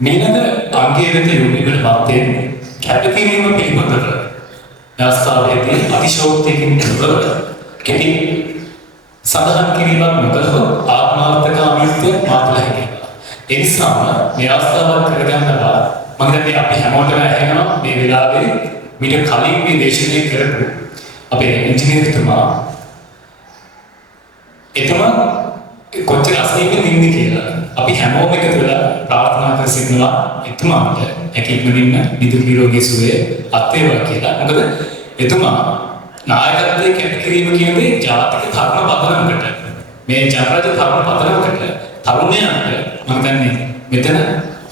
මීනක අංගයේ වෙත යොමුවීමට මත්තෙන් කැපකිරීම පිළිබඳව න්‍යාස්ථාවයේදී අතිශෝක්තියකින් යුතුව කෙටි සඳහන් කිරීමක් නොකළහොත් ආත්මාර්ථකාමීත්වය මාතුල හැකියාව. ඒ නිසාම න්‍යාස්ථාවක් කරගන්නවා මම හිතන්නේ අපි හැමෝටම ඇහෙනවා මේ වෙලාවේ මීට කලින් මේ දේශනය කරපු අපේ ඉංජිනේරුතුමා එතුමා කොච්චර අසනීපෙන් ඉන්නේ කියලා. අපි හැමෝම එකතු වෙලා ප්‍රාර්ථනා කර සිටිනවා එතුමාට හැකියිමින් නිදුක් නිරෝගී සුවය අත් වේවා කියලා. මොකද එතුමා නායකත්වයේ කැපකිරීම කියන්නේ ජාතික ධර්ම පදනමකට මේ ජනරජ ධර්ම පදනමකට තරුණයන්ට මම කියන්නේ මෙතන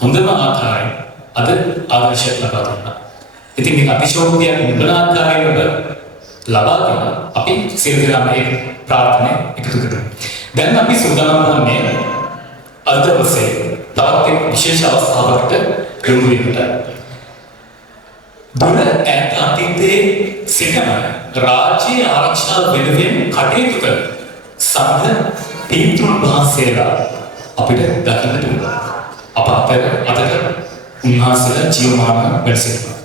හොඳම ආකාරයි අද ආදර්ශයක් ලබා දුන්නා. ඉතින් මේ අතිශෝක්තිය නිබන ආකාරයෙන්ම ලබා දෙන අපි සියලු දෙනා මේ ප්‍රාර්ථනාව එකතු කරමු. දැන් අපි සූදානම් වන්නේ අද දවසේ තවත් එක් විශේෂ අවස්ථාවකට යොමු වෙන්නට. දුර ඈත අතීතයේ සිටම රාජ්‍ය ආරක්ෂා වෙනුවෙන් කටයුතු කළ සංඝ පින්තුන් වහන්සේලා අපිට දකින්නට පුළුවන්. අප අතර උන්වහන්සේලා ජීවමාන වැඩ සිටිනවා.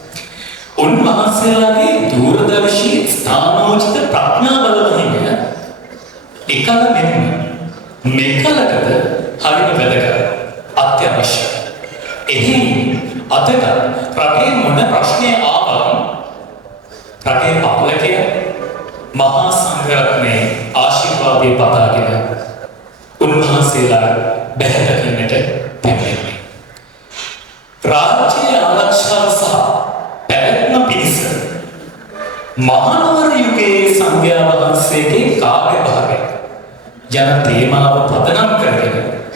උන්වහන්සේලාගේ දූරදර්ශී ස්ථානෝචිත ප්‍රඥා බල වහින්න එකල මෙන්න මේකලටද හරිම වැදගත් අත්‍යවශ්‍යයි. එහි අදට රටේ මොන ප්‍රශ්නය ආවත් රටේ පාලකය මහා සංඝරත්නයේ ආශිර්වාදයේ පතාගෙන උන්වහන්සේලා බැහැදකින්නට පැමිණෙනවා. රාජ්‍ය ආරක්ෂාව සහ පැවැත්ම පිණිස මහානවර යුගයේ සංඝයා වහන්සේගේ කාර්යභාරය යන තේමාව පදනම් කරගෙන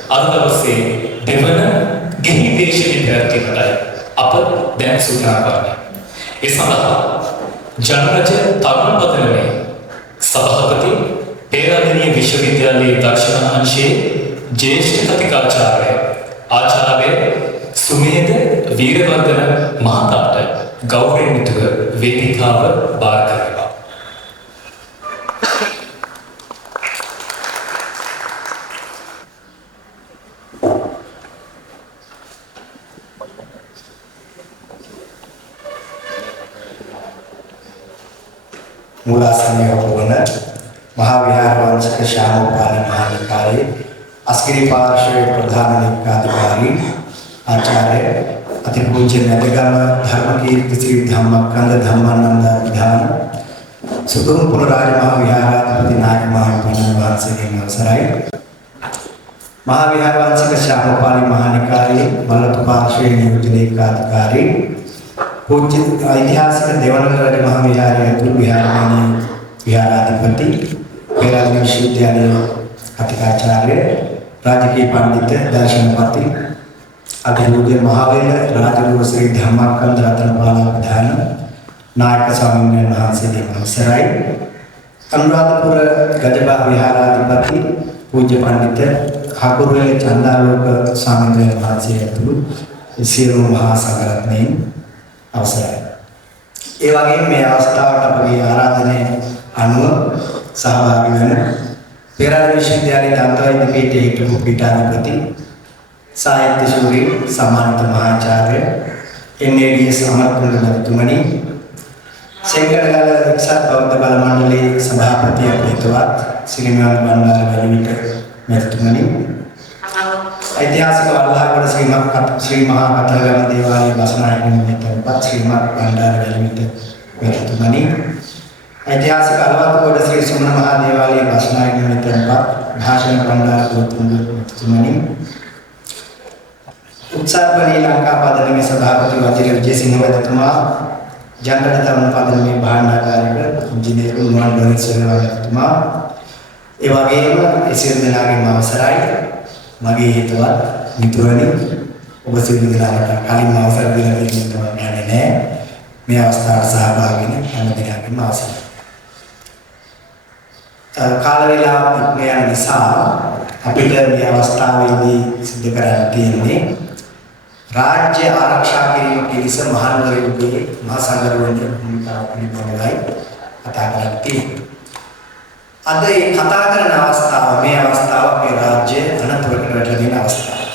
අද දවසේ දෙවන ගෙහි දේශනය පැවැත්වීමටයි අප දැන් සූදානම් වන්නේ. ඒ සඳහා ජනරජ තරුණ පදනමේ සභාපති පේරාදෙණිය විශ්වවිද්‍යාලයේ දර්ශන අංශයේ ජ්‍යෙෂ්ඨ කතිකාචාර්ය ආචාර්ය සුමේද වීරවර්ධන මහතාට ගෞරවයෙන් යුතුව වේදිකාව බාර කරනවා. मूलासने वන මහා විහාර වංශක ශ්‍යාමපාල මහානිකායේ අස්කිරි පාර්ශ්වයේ ප්‍රධාන නිකාධිකාරී ආචාර්ය අතිපූජ්‍ය නැදගම ධර්මකීර්ති ශ්‍රී ධම්මකන්ද ධම්මානන්ද විහාර සුගම රාජ මහා විහාරාධිපති නායක මහානිකායන් වහන්සේගේ අවසරයි මහා විහාර වංශක ශ්‍යාමපාල මහානිකායේ බලතු පාර්ශ්වයේ නියෝජ්‍ය නිකාධිකාරී पूज्य ऐतिहासिक देवनगर महा विहार विहार विहाराधिपति पेरादरी विश्वविद्यालय अतिकाचार्य राजकीय पंडित दर्शनपति अधिरूढ़ महावीर राजगुरु श्री धर्माकंद रत्नपाल विधान नायक स्वामी महांसे देवसराय अनुराधपुर गजबा विहाराधिपति पूज्य पंडित हाकुरे चंदालोक स्वामी महांसे सिरो महासागरत्ने අවසරයි. ඒ වගේම මේ අවස්ථාවට අපගේ ආරාධනය අනුව සහභාගී වන පෙරාදෙණිය විශ්වවිද්‍යාලයේ දන්තවෛද්‍ය පීඨයේ හිටපු පීඨාධිපති සාහිත්‍ය ශූරී සම්මානිත මහාචාර්ය එන්.ඒ.ඩී.එස්. අමරකුණ්ඩ මහත්මනි සෙන්කඩගල එක්සත් බෞද්ධ බල මණ්ඩලයේ සභාපති අපේතුවත් සිරිමල් බණ්ඩාර වැලිවිට මහත්මනි ऐतिहासिक वल्लागढ़ श्री महा कथलगम देवालय बसनायक निमित्त श्रीमद भंडार वेलिमित वेतुमणि ऐतिहासिक अलवाकोड श्री सुमन महादेवालय बसनायक निमित्त भाषण भंडार वेतुमणि उत्साह बनी लंका पदन में सभापति वजीर विजय सिंह वेतुमा जनरल धर्म पदन में भांडा कार्यकर इंजीनियर उन्मान लोहित सिंह वेतुमा एवं इसिर दिनागे मावसराय मगे हितවත් මිතුරනි ඔබ සියලු දෙනාට කලින් අවසර දීලා දෙන්න යන්නේ නැහැ මේ අවස්ථාවට සහභාගී වෙන හැම දිනකටම අවසරයි කාල වේලාව ඉක්ම යන නිසා අපිට මේ අවස්ථාවේදී සිදු කරන්න තියෙන්නේ රාජ්‍ය ආරක්ෂා කිරීම පිණිස මහනුවර යුගයේ මහා සංඝරත්නයේ භූමිකාව පිළිබඳවයි කතා කරන්නේ. අද මේ කතා කරන අවස්ථාව මේ අවස්ථාව අපේ රාජ්‍ය අවස්ථාව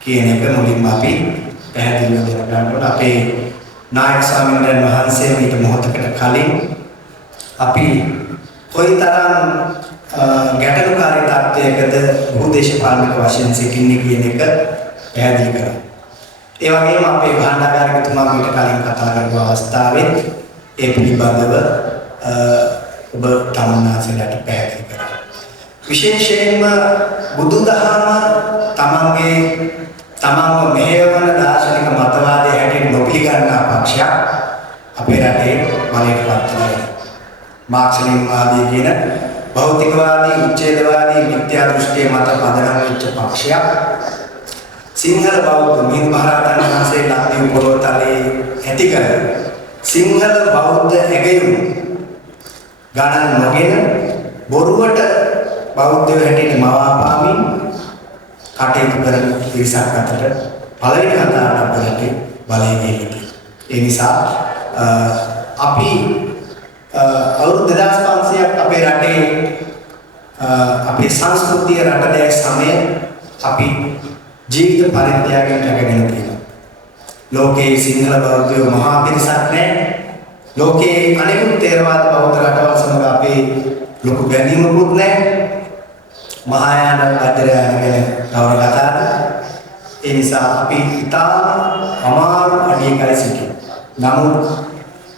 කියන එක මුලින්ම අපි පැහැදිලිව කරගන්න ඕන. අපේ නායක ස්වාමීන් වහන්සේ මීට මොහොතකට කලින් අපි කොයිතරම් ගැටලුකාරී තත්ත්වයකද භූදේශපාලනික වශයෙන් සිටින්නේ කියන එක පැහැදිලි කරා. ඒ වගේම අපේ භාණ්ඩාගාරිකතුමා මීට කලින් කතා කරපු අවස්ථාවේ ඒ පිළිබඳව ඔබ තමන්නාසලට පැහැදිලි කරා. විශේෂයෙන්ම බුදුදහම තමන්ව මෙහෙයවන දාර්ශනික මතවාදයේ හැටියට නොපිළිගන්නා පක්ෂයක් අපේ රටේ බලයට පත් වෙනවා. මාක්ස්ලින්වාදී කියන භෞතිකවාදී උච්ඡේදවාදී මිත්‍යා දෘෂ්ටිය මත පදනම් වෙච්ච පක්ෂයක් සිංහල බෞද්ධ මිහිඳු මහරහතන් වහන්සේ ලක්දිව පොළොතලේ ඇති කර සිංහල බෞද්ධ ඇගයුම් ගණන් නොගෙන බොරුවට බෞද්ධයෝ හැටියට මවාපාමින් කටයුතු කරන පිරිසක් අතර පළවෙනි කතාවට අපිට බලය දෙන්නේ. ඒ නිසා අපි අවුරුදු 2500ක් අපේ රටේ අපේ සංස්කෘතිය රටේ සමය අපි ජීවිත පරිත්‍යාගයෙන් රැකගෙන තියෙනවා. ලෝකයේ සිංහල බෞද්ධයෝ මහා පිරිසක් නැහැ. ලෝකයේ අනෙකුත් තේරවාද බෞද්ධ රටවල් සමග අපේ ලොකු බැඳීමකුත් නැහැ. මහායාන අධර්යයන් ගැන කවර කතාද? ඒ නිසා අපි ඉතාම අමාරු අඩියකයි සිටිනවා. නමුත්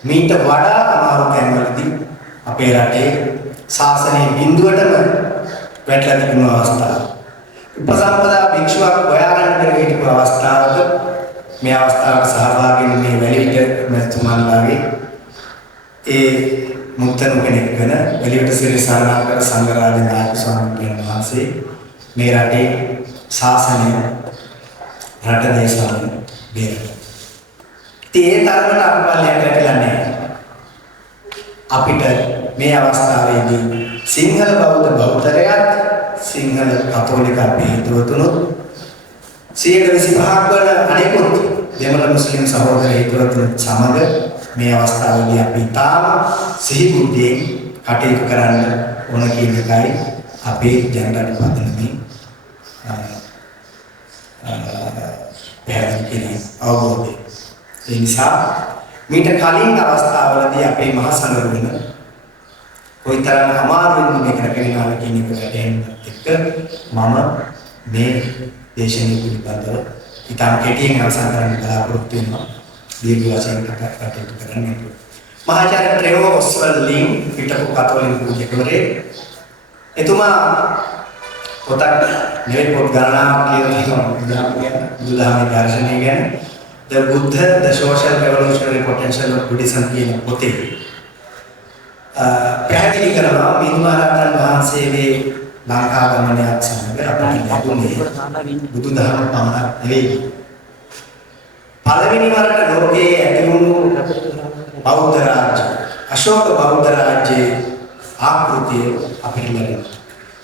මීට වඩා අමාරු තැන්වලදී අපේ රටේ ශාසනයේ බිඳුවටම වැටලා තිබුණු අවස්ථාව. උපසම්පදා භික්ෂුවක් හොයාගන්න බැරි හිටපු අවස්ථාවක මේ අවස්ථාවට සහභාගී වෙන මේ වැලිවිට මැතිතුමන්ලාගේ ඒ මුත්තණු කෙනෙක් වෙන වැලිවිට සිරි සරණාකර සංඝරාජ නායක ස්වාමීන් වහන්සේ මේ රටේ ශාසනය රට දේශාවෙන් බේරගත්තා. ඒ තරමට අපලයට වැටිලා නැහැ. අපිට මේ අවස්ථාවේදී සිංහල බෞද්ධ බෞද්ධරයත් සිංහල කතෝලික හේතුවතුනොත් 125ක් වන අනෙකුත් දෙමළ මුස්ලිම් සහෝදර හේතුවතුන් සමග මේ අවස්ථාවේදී අපි තාම සිහි බුද්ධියෙන් කටයුතු කරන්න ඕන කියන එකයි අපේ ජනරට පදනමේ පැහැදිලි අවබෝධය. ඒ නිසා මීට කලින් අවස්ථාවලදී අපේ මහා සංඝරත්නය කොයිතරම් අමාරුවෙන්ද මේක රැකගෙන ආව කියන එක වැටහෙන්නත් එක්ක මම මේ දේශනාව පිළිබඳව ඉතාම කෙටියෙන් අවසන් කරන්න බලාපොරොත්තු වෙනවා. දීර්ඝ වශයෙන් කටයුතු කරන්න. මහාචාර්ය ට්‍රෙවෝ ඔස්වල් ලින් පිටපො කතෝලික පූජකවරේ එතුමා පොතක් නෙවෙයි පොත් ගණනාවක් කියලා බුදුදහමේ දර්ශනය ගැන The Buddha, the Social Revolutionary Potential of Buddhism කියන පොතේ පැහැදිලි කරනවා මිහිඳු මහරහතන් වහන්සේගේ ලංකා ගමනයත් සමග අපිට ලැබුණේ බුදුදහම පමණක් නෙවෙයි. පළවෙනි වරට ලෝකයේ ඇති වුණු බෞද්ධ රාජ්‍ය අශෝක බෞද්ධ රාජ්‍යයේ ආකෘතිය අපිට ලැබෙනවා.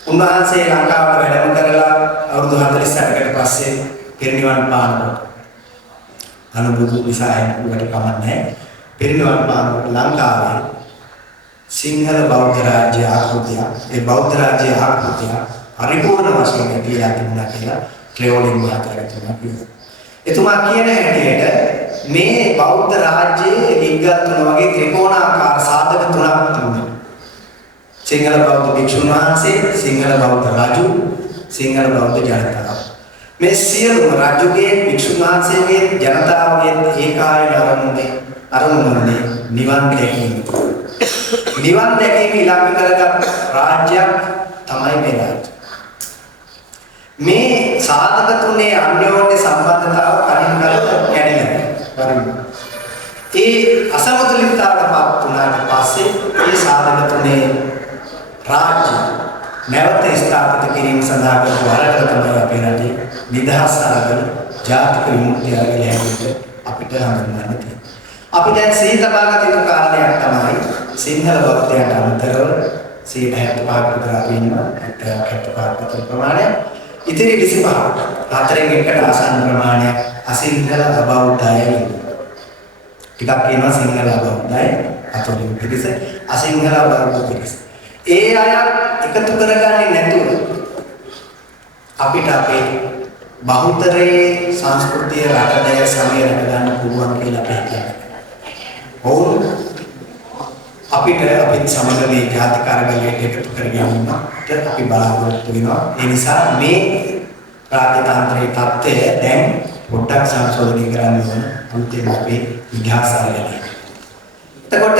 උන්වහන්සේ ලංකාවට වැඩම කරලා අවුරුදු 48කට පස්සේ පිරිනිවන් පානකොට අනුබුදු නිසා එකට කමන්නේ පිරිනිවන් පානකොට ලංකාවේ සිංහල බෞද්ධ රාජ්‍ය ආකෘතිය ඒ බෞද්ධ රාජ්‍ය ආකෘතිය පරිපූර්ණ වශයෙන් තියලා තිබුණා කියලා ක්ලෙෝලින් මහත්තයා කියනවා. එතුමා කියන හැටියට මේ බෞද්ධ රාජ්‍යයේ ලිංග තුන වගේ ත්‍රිකෝණාකාර සාධක තුනක් තිබුණා. සිංහල බෞද්ධ භික්ෂුන් වහන්සේ, සිංහල බෞද්ධ රජු, සිංහල බෞද්ධ ජනතාව. මේ සියලුම රජුගේ, භික්ෂුන් වහන්සේගේ, ජනතාවගේ ඒකායන අරමුණනේ නිවන් දැකීම. නිවන් දැකීම ඉලක්ක කරගත් රාජ්‍යයක් තමයි මේ රාජ්‍ය. මේ සාධක තුනේ අන්‍යෝන්‍ය සම්බන්ධතාව කලින් කැඩෙනවා. ඒ අසමතුලිතතාවටපත් වුණාට පස්සේ මේ සාධක තුනේ රාජ්‍ය නැවත ස්ථාපිත කිරීම සඳහා කරපු වරකට තමයි අපේ රටේ නිදහස් අරගෙන ජාතික විමුක්තිය අරගෙන හැදෙන්න අපිට හඳුන්වන්න තියෙන්නේ. අපි දැන් සීතපාගත යුතු කාරණයක් තමයි සිංහල බෞද්ධයන්ට අමතරව 75ක් විතර අපි ඉන්නවා. 75ක් විතර ප්‍රමාණය. ඉතිරි 25 හතරෙන් එකට ආසන්න ප්‍රමාණයක් අසිංහල අබෞද්ධය ඉන්නවා. ටිකක් කියනවා සිංහල අබෞද්ධය, කතෝලික පිරිස, අසිංහල අබෞද්ධ පිරිස. ඒ අය එකතු කරගන්නේ නැතුව අපිට අපේ බහුතරයේ සංස්කෘතිය රටදය සමය රැක ගන්න පුළුවන් කියලා අපි හිතනවා. ඔවුන් අපිට අපිත් සමග මේ ජාතික අරගලයට එකතු කරගෙන ඉන්නට අපි බලාපොරොත්තු වෙනවා. ඒ නිසා මේ රාජ්‍යතාන්ත්‍රයේ තත්ත්වය දැන් පොඩ්ඩක් සංශෝධනය කරන්න ඕන. අන්තිම අපේ විද්‍යාසාරයදී. එතකොට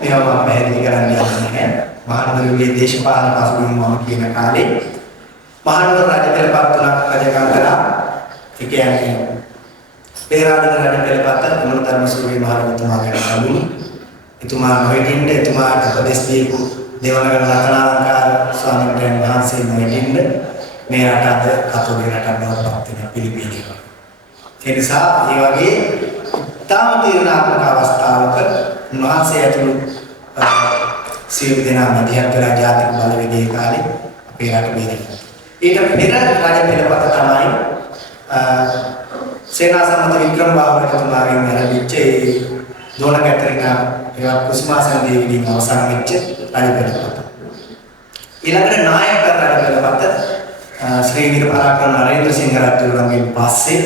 මේවා මම පැහැදිලි කරන්න යන්නේ මහනුවරගේ දේශපාලන පසුබිම මම කියන කාලේ මහනුවර රජපෙළපත් තුනක් රජකම් කරා. ඒ කියන්නේ පෙරාදෙන රජපෙළපත් මොනතරම් සූර්ය මහරජතුමා ගැන ලැබුණු එතුමා නොහිටින්න එතුමාට උපදෙස් දීපු දේවනගර රත්නාලංකාර ස්වාමීන් වහන්සේ නොහිටින්න මේ රට අද කතෝලික රටක් බවට පත් වෙන පිළිපිළිවෙල. ඒ නිසා මේ වගේ තාම තීරණාත්මක අවස්ථාවක උන්වහන්සේ ඇතුළු සියලු දෙනා මැදිහත් වෙලා ජාතික බලවේගයේ කාලේ අපේ රට බේරෙනවා. ඊට පෙර රජපෙළපත තමයි සේනාසනමත වික්‍රම බාහුවතුමාගෙන් ලැබිච්ච දෝන කැටරිනා ඒවා කුසුමාසන දේවියන් අවසන් වෙච්ච රජපෙළපත. ඊළඟට නායක රජපෙළපත ශ්‍රී වීර පරාක්‍රම නරේන්ද්‍ර සිංහ රජුගෙන් පස්සේ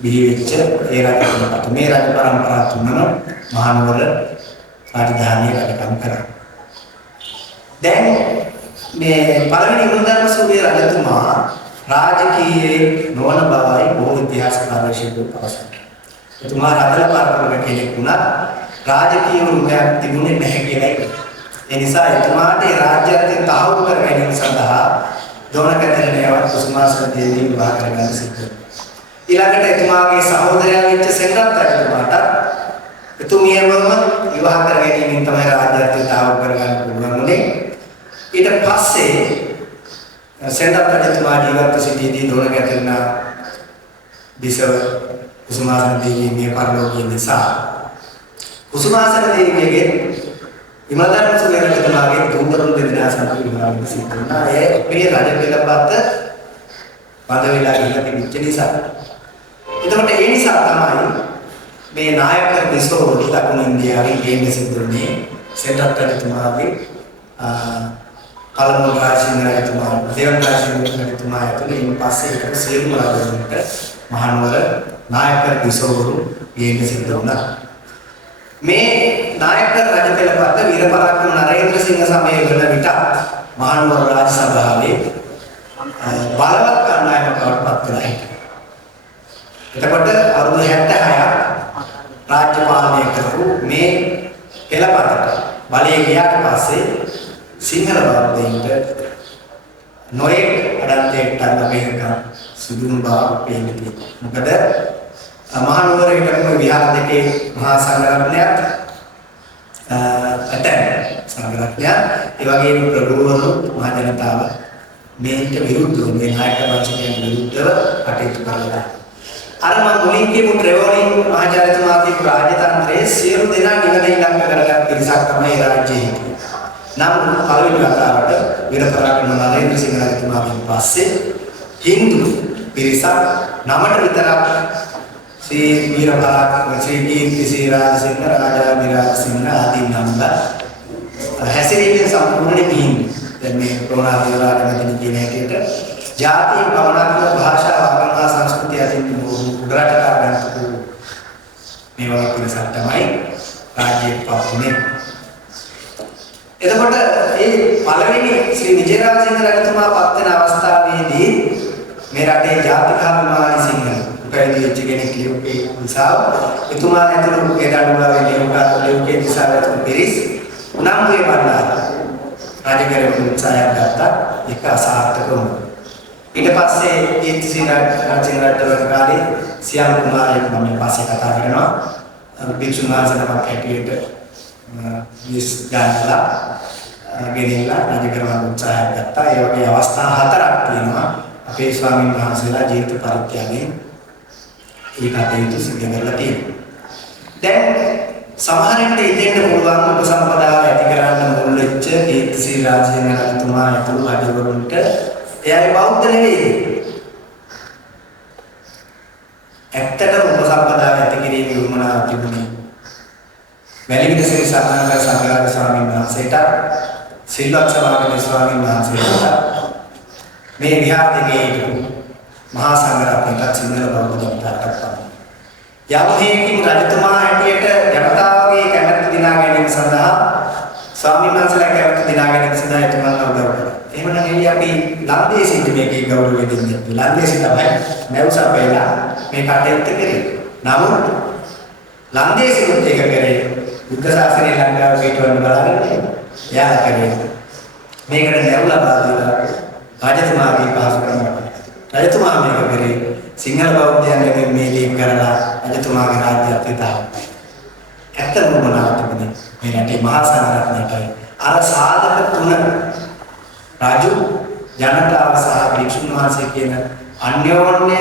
බිහි වෙච්ච ඒ රජපෙළපත. මේ රජ පරම්පරාව තුනම මහනුවර රාජධානියේ රජකම් කරා. දැන් මේ පළවෙනි ගුණධර්ම සූරිය රජතුමා රාජකීය නොවන බවයි බොහෝ ඉතිහාසකාරයෝ පවසනවා. එතුමා රටල පරපුරක කෙනෙක් වුණත් රාජකීය වුණයක් තිබුණේ නැහැ කියලා කියනවා. ඒ නිසා එතුමාට රාජ්‍යත්වය තහවුරු කර ගැනීම සඳහා දෝන කැටරිනාවත් කුසුමාසන දේවියන් විවාහ කරගන්න සිද්ධ වුණා. ඊළඟට එතුමාගේ සහෝදරයා වෙච්ච සෙන්රත් රජතුමාට එතුමියවම විවාහ කර ගැනීමෙන් තමයි රාජ්‍යත්වය තහවුරු කරගන්න පුළුවන් වුණේ. ඊට පස්සේ සෙන්රත් රජතුමා ජීවත්ව සිටියදී දෝන කැටරිනා බිසව කුසුමාසන දේවිය මිය පරලෝකීය නිසා කුසුමාසන දේවියගේ විමලධර්ම සූරිය රජතුමාගේ දුම්බරුන් දෙදෙනා සමග විවාහ සිදු වුණා. ඒ මේ රජපෙළපත වද වෙලා ගිහින් තිබිච්ච නිසා. එතකොට ඒ නිසා තමයි මේ නායක බිසව දකුණු ඉන්දියාවේ ගේන්න සිදු වුණේ සෙන්රත් රජතුමාගේ පළමු රාජසිංහ රජතුමා දෙවන රාජසිංහ රජතුමා ඇතුළු ඉන් පස්සේ ඒක සියලුම රජවරුන්ට මහනුවර නායක බිසවරු ගේන්න සිදු වුණා. මේ නායක රජපෙළපත වීර පරාක්‍රම නරේන්ද්‍ර සිංහ සමයේ වන විට මහනුවර රාජ සභාවේ බලවත් කණ්ඩායමක් බවට පත් වෙලා හිටියා. එතකොට අවුරුදු 76ක් රාජ්‍ය පාලනය කරපු මේ පෙළපතට බලය ගියාට පස්සේ සිංහල බෞද්ධයින්ට නොයෙක් අඩන්තේට ලැබෙන සුදුන් බව පේන්නේ. මොකද මහනුවර හිටපු විහාර දෙකේ මහා සංඝරත්නයත් ඇතැම් සංඝරත්නයත් ඒ වගේම ප්‍රභූවරු මහ ජනතාව මේට විරුද්ධව මේ නායක වංශිකයන් විරුද්ධව කටයුතු කරලා අර මම මුලින් කියපු ට්‍රෙවලින් මහජනතුමාගේ රාජ්‍යතන්ත්‍රයේ සියලු දෙනා නිවන ඉලක්ක කරගත් පිරිසක් තමයි රාජ්‍යයේ හිටියේ. නමුත් පළවෙනි වතාවට වීර පරාක්‍රම නරේන්ද්‍ර සිංහ රජතුමාගෙන් පස්සේ හින්දු පිරිසක් නමට විතරක් ශ්‍රී වීර පරාක්‍රම ශ්‍රී කීර්ති ශ්‍රී රාජසිංහ රාජා විරාජසිංහ ආදී නම් හැසිරීමේ සම්පූර්ණ හින්දු. දැන් මේ ප්‍රෝණාදී රාජමැදිනි කියන හැටියට ජාති භවනාත්මක භාෂා ආගම සංස්කෘතිය අතින් උගරට කරගන්නතු මේ වගේ පිරිසක් තමයි රාජ්‍යයේ පවතින්නේ. එතකොට මේ පළවෙනි ශ්‍රී විජේරාජසිංහ රජතුමා පත් වෙන අවස්ථාවේදී මේ රටේ ජාතිකාභිමානී සිංහල උපයදී වෙච්ච කෙනෙක් ලියුපේ නිසා එතුමා ඇතුළු ඒ දඬුවාවේ ලියුකේ නිසා ඇතුළු පිරිස් උනම්දුවේ වඩලා රාජකීය උත්සාහයක් ගත්තා. ඒක අසාර්ථක වුණා. ඊට පස්සේ කීර්තිසිංහ රජතුමාගේ සියම් කුමාරයෙක් මම පස්සේ කතා කරනවා. භික්ෂුන් වහන්සේ නමක් හැටියට විස් ගන්නලා ගෙනිලා රජකීය උත්සාහයක් ගත්තා. ඒ වගේ අවස්ථා හතරක් තියෙනවා. අපේ ස්වාමීන් වහන්සේලා ජීවිත පරිත්‍යාගයෙන් ඒ කටයුතු සිදු කරලා තියෙනවා. දැන් සමහරවිට ඉතින්ද පුළුවන් උපසම්පදාව ඇති කරන්න මුල් වෙච්ච කීර්තිසිංහ රාජසිංහ රජතුමා ඇතුළු රජවරුන්ට එයාගේ බෞද්ධ නෙවෙයි. ඇත්තටම උපසම්පදාව ඇති කිරීමේ උවමනාව තිබුණේ වැලිවිද ශ්‍රී සම්මානකර සංඝරත්න ස්වාමීන් වහන්සේට සිල්වත් සමාගමේ ස්වාමීන් වහන්සේට මේ විහාර දෙකේ හිටපු මහා සංඝරත්නයට සිංහල බෞද්ධ ජනතාවට තමයි. යම් හේකින් රජතුමා හැටියට ජනතාවගේ කැමැත්ත දිනා ගැනීම සඳහා ස්වාමීන් වහන්සේලා කැමැත්ත දිනා ගැනීම සඳහා එතුමා ගෞරව කරා. එහෙමනම් එළිය අපි ලන්දේසිට මේකේ ගෞරවය දෙන්නේ. ලන්දේසි තමයි මැවුසපේලා මේ කටයුත්ත කරේ. නමුත් ලන්දේසිත් ඒක කරේ බුද්ධ ශාසනය ලංකාව පිටවන්න බලාගෙන යාලා කරේ. මේකට නැවුම් ලබා දීලා රජතුමාගේ පහසුකම් ලබා. රජතුමා මේක කරේ සිංහල බෞද්ධයන්ගෙන් මේ දීප කරලා රජතුමාගේ රාජ්‍යත්වයට ආවා. ඇත්තම මොනවාද මේ රටේ මහා සංඝරත්නයටයි අර සාධක තුන රාජු ජනතාව සහ භික්ෂුන් වහන්සේ කියන අන්‍යෝන්‍ය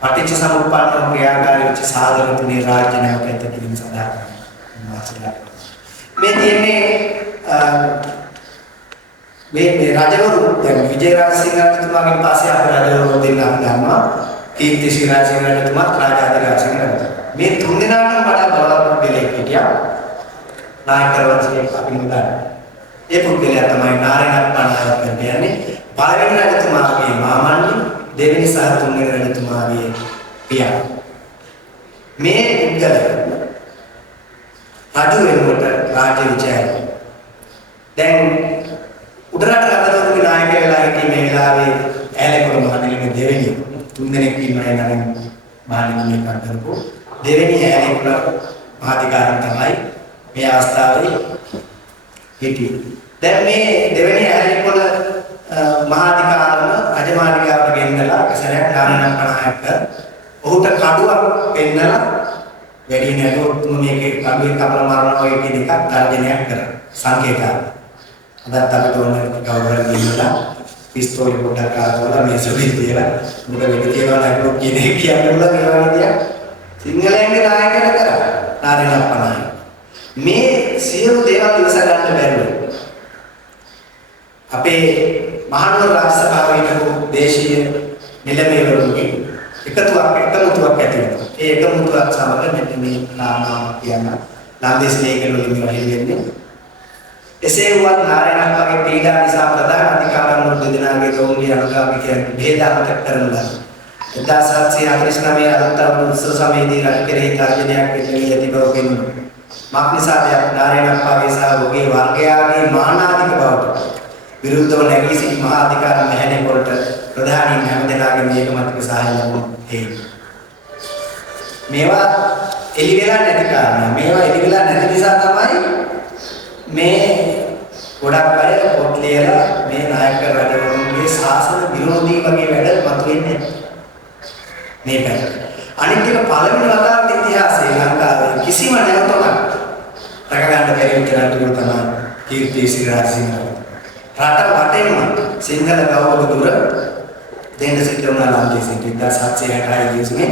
පටිච්ච සමුප්පන්න ක්‍රියාකාරී වෙච්ච සාධක තුනේ රාජ්‍ය නැවත කිරීම සඳහා කරනවා. මේ තියෙන්නේ මේ රජවරු දැන් විජේරාජ සිංහ රජතුමාගෙන් පස්සේ අපේ රජවරු දෙන්නා ගන්නවා. කීර්ති ශ්‍රී රාජ සිංහ රජතුමා රාජාධිරාජ සිංහ රජතුමා. මේ තුන් දෙනාටම වඩා බලවත් දෙලෙක් හිටියා. නායක වංශයේ අපි මුදා. ඒ පුද්ගලයා තමයි නාරායණ පණ්ඩායක කියන්නේ. පළවෙනි රජතුමාගේ මාමණ්ඩි, දෙවෙනි සහ තුන්වෙනි රජතුමාගේ පියා. මේ පුද්ගලයා රජු වෙනුවට රාජ්‍ය විචාරය. දැන් උඩරට රජවරුගේ නායක වෙලා හිටියේ මේ වෙලාවේ ඈලකොළ මහණෙනිගේ දෙවෙනි තුන් දෙනෙක් ඉන්නවා නේද මහණෙනිගේ කන්දරපෝ දෙවෙනි ඈලකොළ මහාධිකාරම් තමයි මේ අවස්ථාවේ හිටියේ. දැන් මේ දෙවෙනි ඈලකොළ මහාධිකාරම රජමාලිගාවට ගෙන්නලා සරයක් නාරායණ පණායක ඔහුට කඩුවක් පෙන්නලා වැඩි නැගොත් මේකේ කඩුවේ කපලා මරනවා වගේ කියන එකක් තර්ජනයක් කරා සංකේතයක්. අදත් අපිට ඕන ගෞරවය දීලා පිස්තෝල පොඩක් කාරවලා මේ සොබේ තියලා මොකද වෙද තියනවා නේද කියන එක කියන්නේ උලා මේවා දියා සිංහලයන්ගේ නායකයට කරා නාරායණ පණායක මේ සියලු දේවල් ඉවස ගන්න බැරිව අපේ මහනුවර රාජ්‍ය සභාවේ හිටපු දේශීය නිලමේවරුන්ගේ එකමුතුවක් ඇති වෙනවා. ඒ එකමුතුවක් සමග මෙන්න මේ නාම කියන ලාන්දේශ ලේඛන වලින් වෙන්නේ. එසේ වුවත් නාරායණ වගේ පීඩා නිසා ප්‍රධාන අධිකාරම් වල දෙදෙනාගේ දෝන්ගේ අනුගාමිකයන් භේදාමත කරන ලද 1749 අලුත් උත්සව සමයේදී රජ කෙරෙහි තර්ජනයක් එල්ලී ඇති බව පෙනුණා. මක්නිසාදයක් නාරායණ වගේ සහ ඔහුගේ වර්ගයාගේ මානාධික බවට විරුද්ධව නැගී සිටි මහා අධිකාරම් මැහැණේ පොළට ප්‍රධානීන් හැමදෙනාගේම ඒකමතික සහාය ලැබුණේ. මේවා එළි වෙලා නැති කාරණා. මේවා එළි වෙලා නැති නිසා තමයි මේ ගොඩක් අය පොත් ලියලා මේ නායක රජවරුන්ගේ ශාසන විරෝධී වගේ වැඩ මතුවෙන්නේ මේ පැත්ත. අනිත් එක පළවෙනි වතාවට ඉතිහාසයේ ලංකාවේ කිසිම නැවතක් රැකගන්න බැරි විතරක් තමයි කීර්ති ශ්‍රී රාජ සිංහ රට වටේම සිංහල ගෞරව දුර දෙන්න සිද්ධ වුණා ලන්දේසිට 1766 දීසුනේ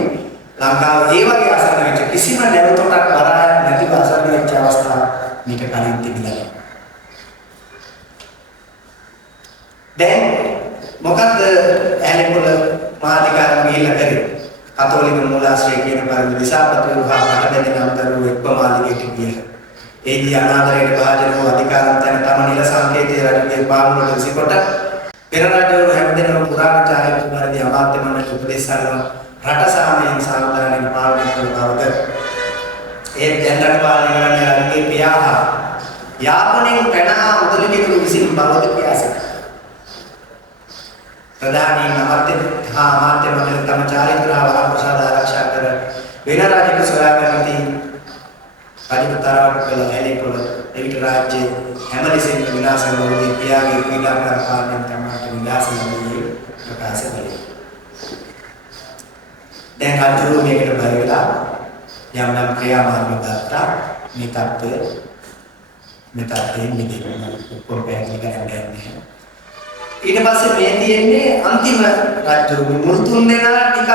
ලංකාව ඒ වගේ අසරණ වෙච්ච කිසිම නැවතක් වරායක් නැතිව අසරණ වෙච්ච අවස්ථා මේක කලින් තිබිලා. දැන් මොකද්ද ඈලකොළ මහාධිකාරම් ගිහිල්ලා කරේ? කතෝලික මූලාශ්‍රය කියන පරිදි දිසාපතිවරු හා රටබැඳෙන අම්දරුවෝ එක්වමාලිගයට ගියා. ඒදී අනාදරයට භාජන වූ අධිකාරම් තැන තම නිල සංකේතයේ රජුගේ පාමුලට විසිකොට පෙර රජවරු හැමදෙනාම පුරාණ චාරිත්‍ර පරිදි අමාත්‍ය මණ්ඩලයට උපදෙස් අරගෙන රට සාමයෙන් සාමදානෙන් පාලනය කරන බවද ඒ දැන් රට පාලනය කරන්නේ රජුගේ පියා යාපනයෙන් පැනහා මුදලිකරු විසින් බවද ප්‍රයාසයි. ප්‍රධානීන් අමාත්‍ය මණ්ඩලය තම චාරිත්‍ර ප්‍රසාද ආරක්ෂා කර වෙන රජක සොයාගැනීමේ රජපතරාවට කළ ඈලකොළ එවිට රාජ්‍යයේ හැම ලෙසින් විනාශ වූ පියාගේ ක්‍රීඩාකාර පාලනයෙන් තමයි විනාශ වූයේ ප්‍රකාශ කළේ. දැන් අතුරු මේකට බය වෙලා යම් නම් ක්‍රියාමාර්ග ගත්තා මේ තත්ත්වය මිදෙන්න ඔක්කොම පැහැදිලි කරගන්න. ඊට පස්සේ මේ තියෙන්නේ අන්තිම රාජ්‍ය මුල් තුන් දෙනා ටිකක්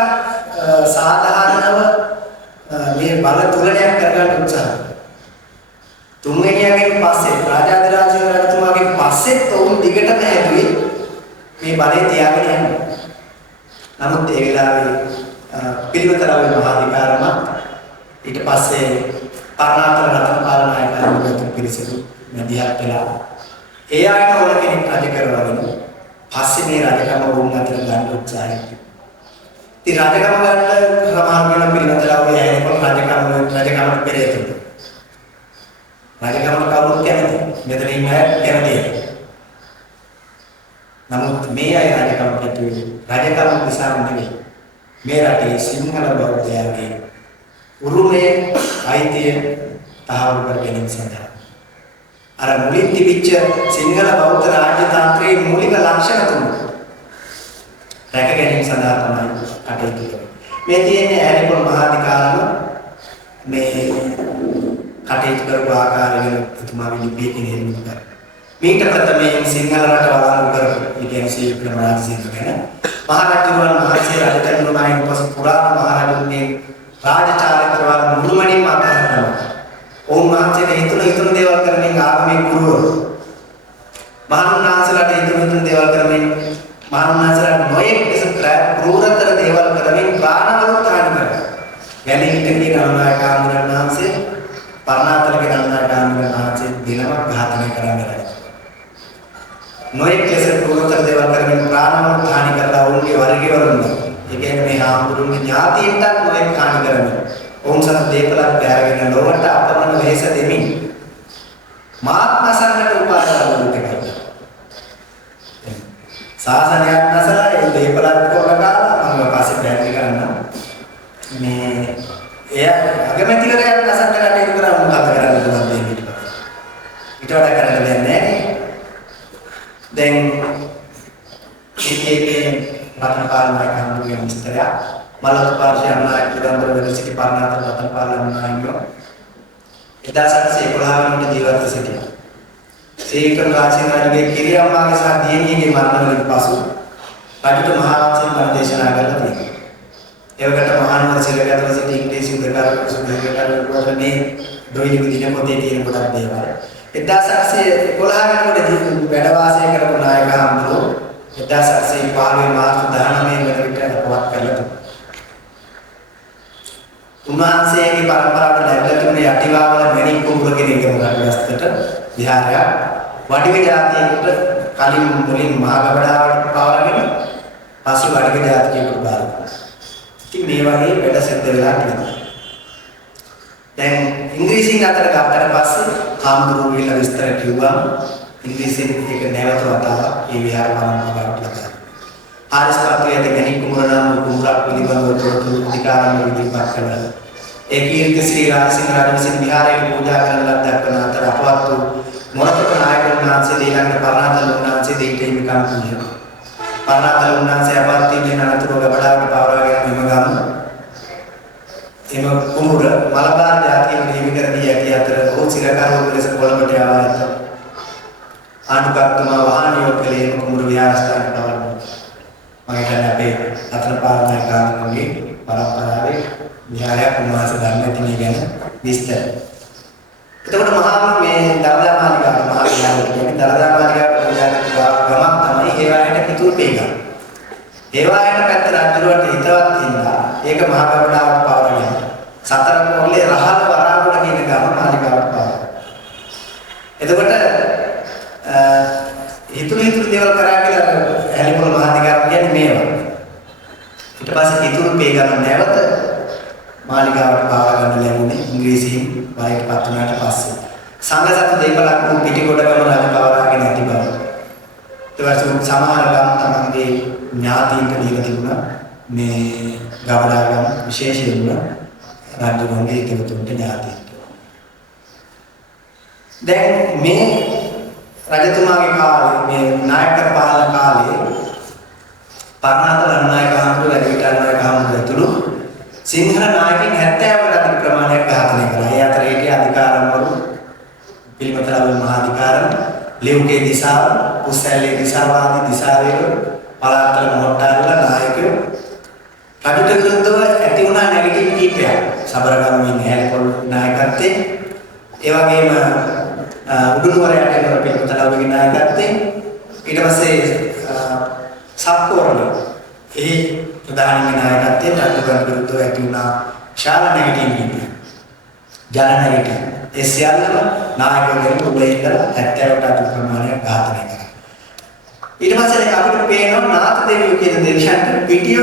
සාධාරණව මේ බල තුලනයක් කරගන්න උත්සාහ. තුන්වෙනියගෙන් පස්සේ රාජාධිරාජ රජතුමාගෙන් පස්සෙත් ඔවුන් දිගටම හැදුවේ මේ බලය තියාගෙන යන්න. නමුත් ඒ වෙලාවේ පිළිවෙතරාවේ මහාධිකාරම ඊට පස්සේ පරණාතර රතන පාලනායකයන් පිරිසතු මැදිහත් වෙලා ඒ අයට ඕන කෙනෙක් රජ කරවගෙන පස්සේ මේ රජකම වුණ අතර ගන්න උත්සාහය. ඉතින් රජකම ගන්න සමාන වෙන පිළිවෙතලා ඔය ඇයිකොල් රජකම පෙරේතුන. රජකම කවුරුත් කැමති. මෙතන ඉන්න අය කැමතියි. නමුත් මේ අය රජකම කැතුවේ රජකම නිසා නෙවෙයි. මේ රටේ සිංහල බෞද්ධයන්ගේ උරුමයේ අයිතිය තහවුරු කර ගැනීම සඳහා අර මුලින් තිබිච්ච සිංහල බෞද්ධ රාජ්‍ය තාන්ත්‍රයේ මූලික ලක්ෂණ තුන රැක ගැනීම සඳහා තමයි කටයුතු කරන්නේ. මේ තියෙන්නේ ඇලිපොල් මහාධිකාරම මේ කටයුතු කරපු ආකාරය ගැන එතුමා ලිපියකින් එන්නේ කරා. මේක ප්‍රථමයෙන් සිංහල රට වළංගු කරපු ඉතිහාසයේ ප්‍රමාණසික ගැන මහරජුරුවන් මහන්සිය රජතරුණායින් පසු පුරාණ මහරජුන්ගේ රාජචාරිත්‍රවල මුළුමනින්ම අත්හැරනවා. ඔවුන් වහන්සේට හිතුණු දේවල් කරමින් ආගමික ගුරුවරු මහානුන්වහන්සේලාට හිතුණු දේවල් කරමින් මහානුන්වහන්සේලාට නොයෙක් ලෙස ක්‍රූරතර දේවල් කරමින් ප්‍රාණවලට හානි කරනවා. වැලිහිටිගේ නරනායක ආමරණ වහන්සේ පරණාතලගේ නරනායක ආමරණ වහන්සේ දිනමක් ඝාතනය කරන්න නොයෙක් ලෙස ක්‍රූරතර දේවල් කරමින් ප්‍රාණවලට හානි කරලා ඔවුන්ගේ වර්ගයවරුන් ඒ කියන්නේ මේ ආමතුරුන්ගේ ඥාතියින්ටත් නොයෙක් හානි කරනවා. ඔවුන් සතු දේපලක් බැරගෙන ලොවට අපමණ වෙහෙස දෙමින් මාත් නසන්නට උපාදාන කරනවා. සාසනයක් නැසලා ඒ දේපලක් කොරගාලා මම පස්සේ පැහැදිලි කරන්නම්. මේ එයා අගමැතිවරයාට නසන්න කටයුතු කරා මොකද කරන්න පුළුවන් දෙයක් ඊට වඩා කරන්න දෙයක් නැහැ. දැන් ඒකේ රත්නපාල නායකතුමාගේ විස්තරය මලත් පාර්ශ්වයන් නායකතුමාගේ වෙනසිටි පරණාතර රත්නපාල නායකයෝ 1911 වන ජීවත් සිටියා. සීකර රාජසිංහගේ කිරියම්මාගේ සහ දියණියගේ මරණ වලින් පසු රජුට මහා වංශයෙන් දේශනා කළා තියෙනවා. ඒවකට මහානවර සිරගතව සිටි ඉංග්‍රීසි උදකාරක මේ දොයිලි දින පොතේ තියෙන කොටක් දේවල් 1911 වෙනිදා වැඩ වාසය කරපු නායක හම්බුනෝ 1915 මාර්තු 19 වෙනිදාට පවත් කළා. උන්වහන්සේගේ පරම්පරාවට ලැබලා තිබුණ යටිවාවල මණික් කුඹුර කියන එක මොකක්දස්තට විහාරයක් වඩික ජාතියෙකුට කලින් මුලින් මහගබඩාවට පවරගෙන පස්සේ වඩික ජාතියෙකුට බාර දුන්නා. ඉතින් මේ වගේ වැඩ සිද්ධ වෙලා තියෙනවා. දැන් ඉංග්‍රීසියෙන් අතර ගත්තට පස්සේ හාමුදුරුවෝ විල විස්තර කිව්වා ඉංග්‍රීසියෙන් ඒක නැවත වතාවක් මේ විහාර පරම්පරාවට ලබා. ආරිස්පාත්‍රයේ දෙගණි කුඹුර නම් කුඹුරක් පිළිබඳව තොරතුරු අධිකාරම් ඉදිරිපත් කළා. ඒ කීර්ති ශ්‍රී රාජසිංහ රජු විහාරයේ පූජා කරන ලද්දක් වන අතර අපවත් වූ මොරටුව නායකයන් වහන්සේ ඊළඟට පරණාතල වහන්සේ දෙයිට හිමිකම් දුන්නා. පරණාතල වහන්සේ අපවත් වීමෙන් අනතුරුව ගබඩාවට පවරාගෙන මෙම ගම එම කුඹුර මලබාර ජාතියෙන් හිමි කර දී ඇති අතර ඔහු සිරකරුවෝ ලෙස කොළඹට ආවා ඇත. ආණ්ඩුකර්තුමා වාහනියෝ කලේ කුඹුර විහාරස්ථානයට පවරනවා. මම හිතන්නේ අපේ අතර පාලනය කාරණාවේ පරම්පරාවේ විහාරයක් උන්වහන්සේ ගන්න ඇති මේ ගැන විස්තර. එතකොට මහා මේ දරදා මාලිගාව මහා විහාරය කියන්නේ දරදා මාලිගාව ගමක් තමයි හේවායට කිතුල් පේගම. හේවායට පැත්ත රජුරට හිතවත් හින්දා ඒක මහා ගබඩාවට පවරගෙන සතර කොල්ලේ රහල වරාගොඩ කියන ගම මාලිගාවට පවරනවා. එතකොට හිතුරු දේවල් කරා කියලා ඇලිපොල් මහාධිකාර කියන්නේ මේවා. ඊට පස්සේ හිතුරු පේගම නැවත මාලිගාවට පාවා ගන්න ලැබුණේ ඉංග්‍රීසියෙන් වරයට පත් වුණාට පස්සේ. සංඝසතු දෙපළක් වූ පිටිකොඩගම රජ පවරාගෙන ඇති බව. ඊට පස්සේ සමහර ගම් තමන්ගේ ඥාතීන්ට දීලා තිබුණා මේ ගබඩා ගම් විශේෂයෙන්ම රජුගේ හිතවතුන්ට ඥාතීන්ට. දැන් මේ රජතුමාගේ කාලේ මේ නායක පාලන කාලේ පරණාතල නායක හඳුරු වැඩිවිට නායක හඳුරු ඇතුළු සිංහල නායකයන් 70කට අධික ප්‍රමාණයක් ඝාතනය කළා. ඒ අතර හිටිය අධිකාරම්වරු පිළිමතරවල මහාධිකාරම්, ලෙව්ගේ දිසාව, පුස්සැල්ලේ දිසාවාදී දිසාවේරු, පළාත්වල මොහොට්ටාරුල නායකයෝ රජුට විරුද්ධව ඇති වුණා නැගිටින් කීපයක්. සබරගමුවේ ඇලිපොල් නායකත්වයේ ඒ වගේම උඩුනුවරයට යන පිළිමතරවලගේ නායකත්වයේ ඊට පස්සේ සප්පෝරණ ඒ ප්‍රධානම නායකත්වයේ රජුගන් විරුද්ධව ඇති වුණා ශාල නැගිටින් කීපයක්. ජන නැගිටින් ඒ සියල්ලම නායකවරුන් උඹේ ඉඳලා 70කට අධික ප්‍රමාණයක් ඝාතනය කරා. ඊට පස්සේ අපිට පේනවා නාථ දෙවියෝ කියන දෙවියන්ට පිටිය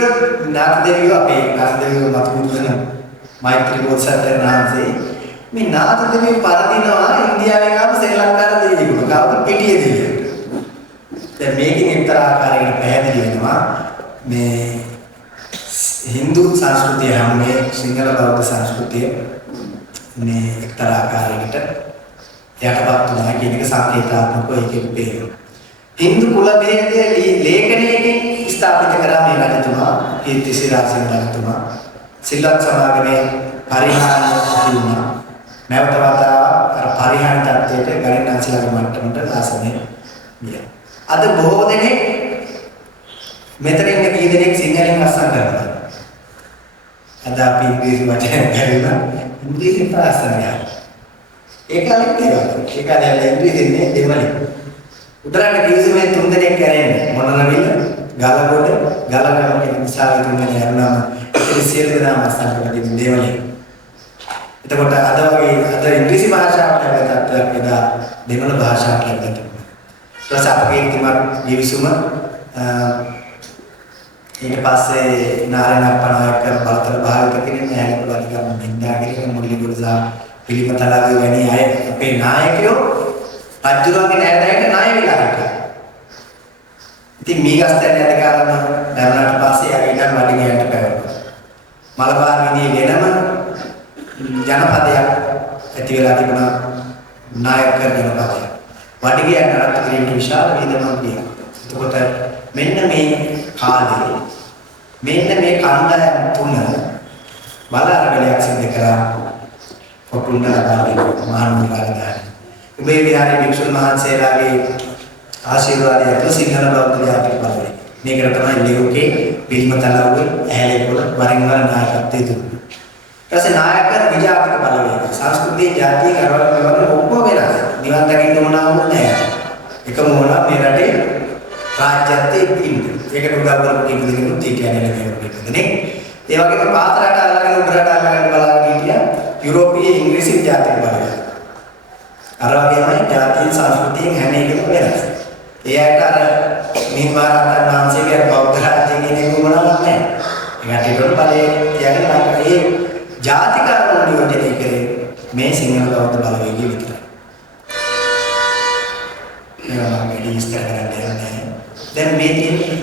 නාථ දෙවියෝ අපේ නාථ දෙවියෝ මත බුදුසන මෛත්‍රී බෝසත්ණන් වහන්සේ මේ නාථ දෙවියෝ පරදිනවා ඉන්දියාවේ ගාව ශ්‍රී ලංකාවේ දෙවියෝ ගාව පිටිය දෙවියෝ. දැන් මේකෙන් එක්තරා ආකාරයකට පැහැදිලි වෙනවා මේ Hindu සංස්කෘතිය හැමේ සිංහල බෞද්ධ සංස්කෘතිය මේ එක්තරා ආකාරයකට යටපත් වුණා කියන එක සංකේතාත්මකව ඒකෙන් පේනවා. Hindu කුල භේදය ලේඛනයකින් ස්ථාපිත කරා මේ රජතුමා කීර්තිසිරාසෙන් රජතුමා සිල්වත් සමාගමේ පරිහානිය වුණා. නැවත වතාවක් අර පරිහානි තත්ත්වයට ගණනාංශලගේ මට්ටමට ආසනය ගියා. අද බොහෝ දෙනෙක් මෙතනින් කී දෙනෙක් සිංහලෙන් අස්සම් කරනවා. අද අපි ඉංග්‍රීසි වචන ගන්නවා ඉංග්‍රීසි පාසලයක්. ඒකලින් කියනවා. ඒකලින් ඉංග්‍රීසියෙන් දෙමළේ. උඩරට කිසිමේ තුන් දෙනෙක් කරන්නේ මොනරවිල ගලගොඩ ගලගම කියන විශාල තුන් දෙනෙක් යනවා. ඒ සියලු දෙනාම අස්සම් කරගෙන දෙමළේ. එතකොට අද වගේ අද ඉංග්‍රීසි භාෂාවට ගත්තත් එදා දෙමළ භාෂාවට ගත්තා. ඊට අපගේ ඉතිමත් ජීවිසුම ඊට පස්සේ නාරයන්ක් පනායක බලතල භාවිත කිරීම ඇලි ප්‍රතිගම නින්දාගෙන මුල්ලිගුරු සහ පිළිමතලාවේ වැනි අය අපේ නායකයෝ රජුරන්ගේ නෑදෑයට නාය වෙලා හිටියා. ඉතින් මීගස්තැන අධිකාරම දැනුණාට පස්සේ ආ ඊටත් වඩිගයන්ට පැවරුණා. මලබාර විදියේ වෙනම ජනපදයක් ඇති වෙලා තිබුණා නායක ජනපදයක්. වඩිගයන් නඩත්තු කිරීමට විශාල වේදනාවක් තියෙනවා. එතකොට මෙන්න මේ කාලේ මෙන්න මේ කණ්ඩායම් තුන බලාරගලයක් සිද්ධ කරා කොටුන්න ලබාගෙන මහානුභාවයන්. උඹේ විහාරයේ වික්ෂුන් මහන්සේලාගේ ආශිර්වාදය සිංහල බෞද්ධ ජාතික බලවේගය. මේකට තමයි ලේකේ පිළිමතලාවේ ඇහැලේපොළ වරින් වර නායකත්වයේ දුන්නේ. ඊටසේ නායක විජාතික බලවේගය සංස්කෘතිය ජාතිය කරවල මෙවර ඔක්කොම වෙනස්. නිවන් දකින්න ඕන නැහැ. එකම ඕන මේ රටේ රාජ්‍යත්වයේ ඉන්නේ. ඒකට උදව් කරපු කෙනෙකුත් කියන්නේ නේ. ඒ වගේම පාතරට අල්ලගෙන උඩරට අල්ලගෙන බලාගෙන හිටියා යුරෝපීය ඉංග්‍රීසි ජාතික බලවේගය. අර වගේමයි ජාතිය සංස්කෘතියෙන් හැම එකම වෙනස්. ඒ අයට අර මිහින්මාරත්තන් වහන්සේගේ බෞද්ධ රාජ්‍යයේ කෙනෙකු මොනවත් නැහැ. ඒකට ඒතර බලේ තියාගෙන ඒ ජාතිකරණ නියෝජනය කරේ මේ සිංහල බෞද්ධ බලවේගය විතරයි. මේවා වැඩි විස්තර කරන්න යන්නේ. දැන් මේ තියෙන්නේ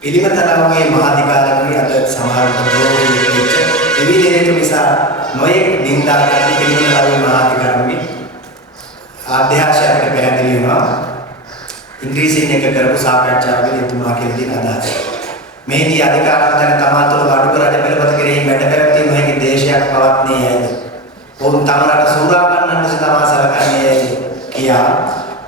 පිළිමතලාවේ මහාධිකාරකගේ අද සමහරවිට ප්‍රෝග්‍රෑම් වෙච්ච එවිදෙරේට නිසා නොයෙක් නින්දා කරන පිළිමතලාවේ මහාධිකාරකගේ ආධ්‍යාශයකට පැහැදිලි වෙනවා ඉංග්‍රීසියෙන් එක කරපු සාකච්ඡාවකදී එතුමා කියලා දෙන අදහස. මේදී අධිකාරකයන් තමා තුළ වඩුක රජ පෙළපත කෙරෙහි වැඩ පැවැත්විය නොහැකි දේශයක් පවත්නේ යයිද. ඔවුන් තම රට සූරා ගන්නට තමා සලකන්නේ කියා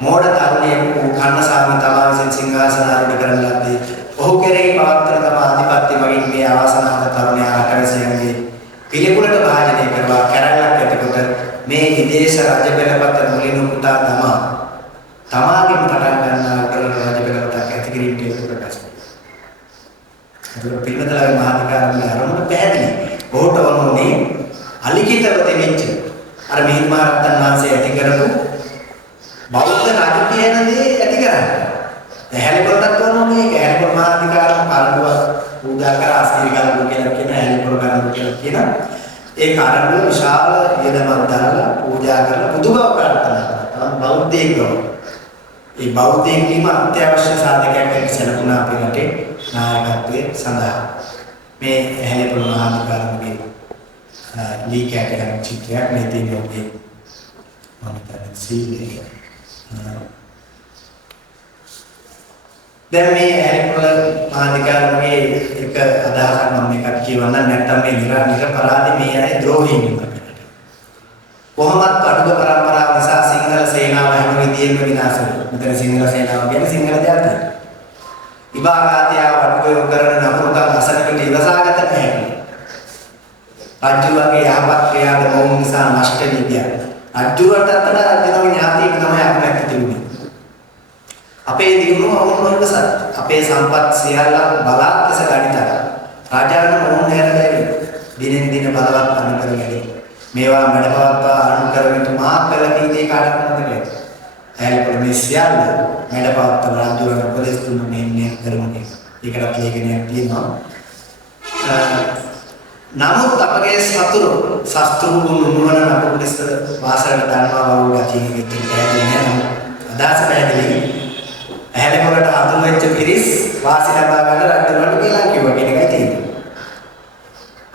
මෝඩ තරුණයෙකු කන්නසාරණ තමා විසින් සිංහාසන ආරූඪ කරන ලද්දේ ඔහු කෙරෙහි පවත්වන තම ආධිපත්‍ය මගින් මේ ආසනහත තරුණයා රටවැසියන්ගේ පිළිකුලට භාජනය කරවා කැරැල්ලක් ඇතිකොට මේ විදේශ රජ පෙළපත මුලින් උපුටා තමාගෙන් පටන් ගන්නා කරන රජ පෙළපතක් ඇති කිරීමට යොමු ප්‍රකාශ කරනවා. ඒක පිළිමතලාවේ මහාධිකාරකගේ අරමුණ පැහැදිලි. ඔහුට වුණේ අලිඛිතව දෙවිච්ච අර මිහින්මාරත්තන් වහන්සේ ඇති කරපු බෞද්ධ රාජ කියන දේ ඇති කරන්නේ. ඇහැලිපොළටත් වුණා මේක ඇහැලිපොළ මහාධිකාරම කරඬුව පූජා කර ආස්තිරිකල්ප කියලා කියන ඇහැලිපොළ කරඬුව කියලා කියන ඒ කරඬුව විශාල වියදමක් දාලා පූජා කරලා බුදු බව ප්‍රාර්ථනා කරනවා. බෞද්ධයෙක් බව. ඒ බෞද්ධයෙක් වීම අත්‍යවශ්‍ය සාධකයක් වෙන්න සැලකුණා අපේ රටේ නායකත්වයේ සඳහා. මේ ඇහැලිපොළ මහාධිකාරමගේ ලී කැටයන් චිත්‍රයක් මේ තියෙන්නේ මම තමයි සීලේ. දැන් මේ ඇහැලිපොළ මහාධිකාරමගේ එක අදහසක් මම එකක් කියවන්න නැත්නම් මේ නිරපරාධි මේ අය ද්‍රෝහීන් වෙනවා. කොහොමත් අඩුව පරම්පරාව නිසා සිංහල සේනාව හැම විදියෙම විනාශ වෙනවා. මෙතන සිංහල සේනාව කියන්නේ සිංහල ජාතිය. විභාගාතිය වඩුව කරන නපුරුකම් අසනකට ඉවසාගත නැහැ. රජුගේ යහපත් ක්‍රියාව මොහොන් නිසා නෂ්ට වී ගියා. රජුට අතර රජුගේ ඥාතියෙක් තමයි අපිට තිබුණේ. අපේ දිනුම වුණොත් අපේ සම්පත් සියල්ල බලාත්ස ගණිතය. රාජාන මොහොන් හැරලා දිනෙන් දින බලවත් අනුකරගෙන මේවා මඩපවත්වා අනුකරගෙන මා කළ කීදී කාටවත් නැතේ. ඇලපොළ මේ සියල්ල මඩපවත්ත රාජ්‍යවල උපදෙස් දුන්න මේ කරමුනේ. ඒකටත් ලේඛනයක් තියෙනවා. නමුත් අපගේ සතුරු ශාස්ත්‍රූන් නුවණ අපුලිස් වාසරට දන්නවා වගේ ගැතියෙ දෙන්නේ අදහස පැහැදිලි. ඇලපොළට අතුරු වෙච්ච පිරිස් වාසි ලබා ගන්න රාජ්‍යවලට කියලා කිව්වා කියන එකයි තියෙන්නේ.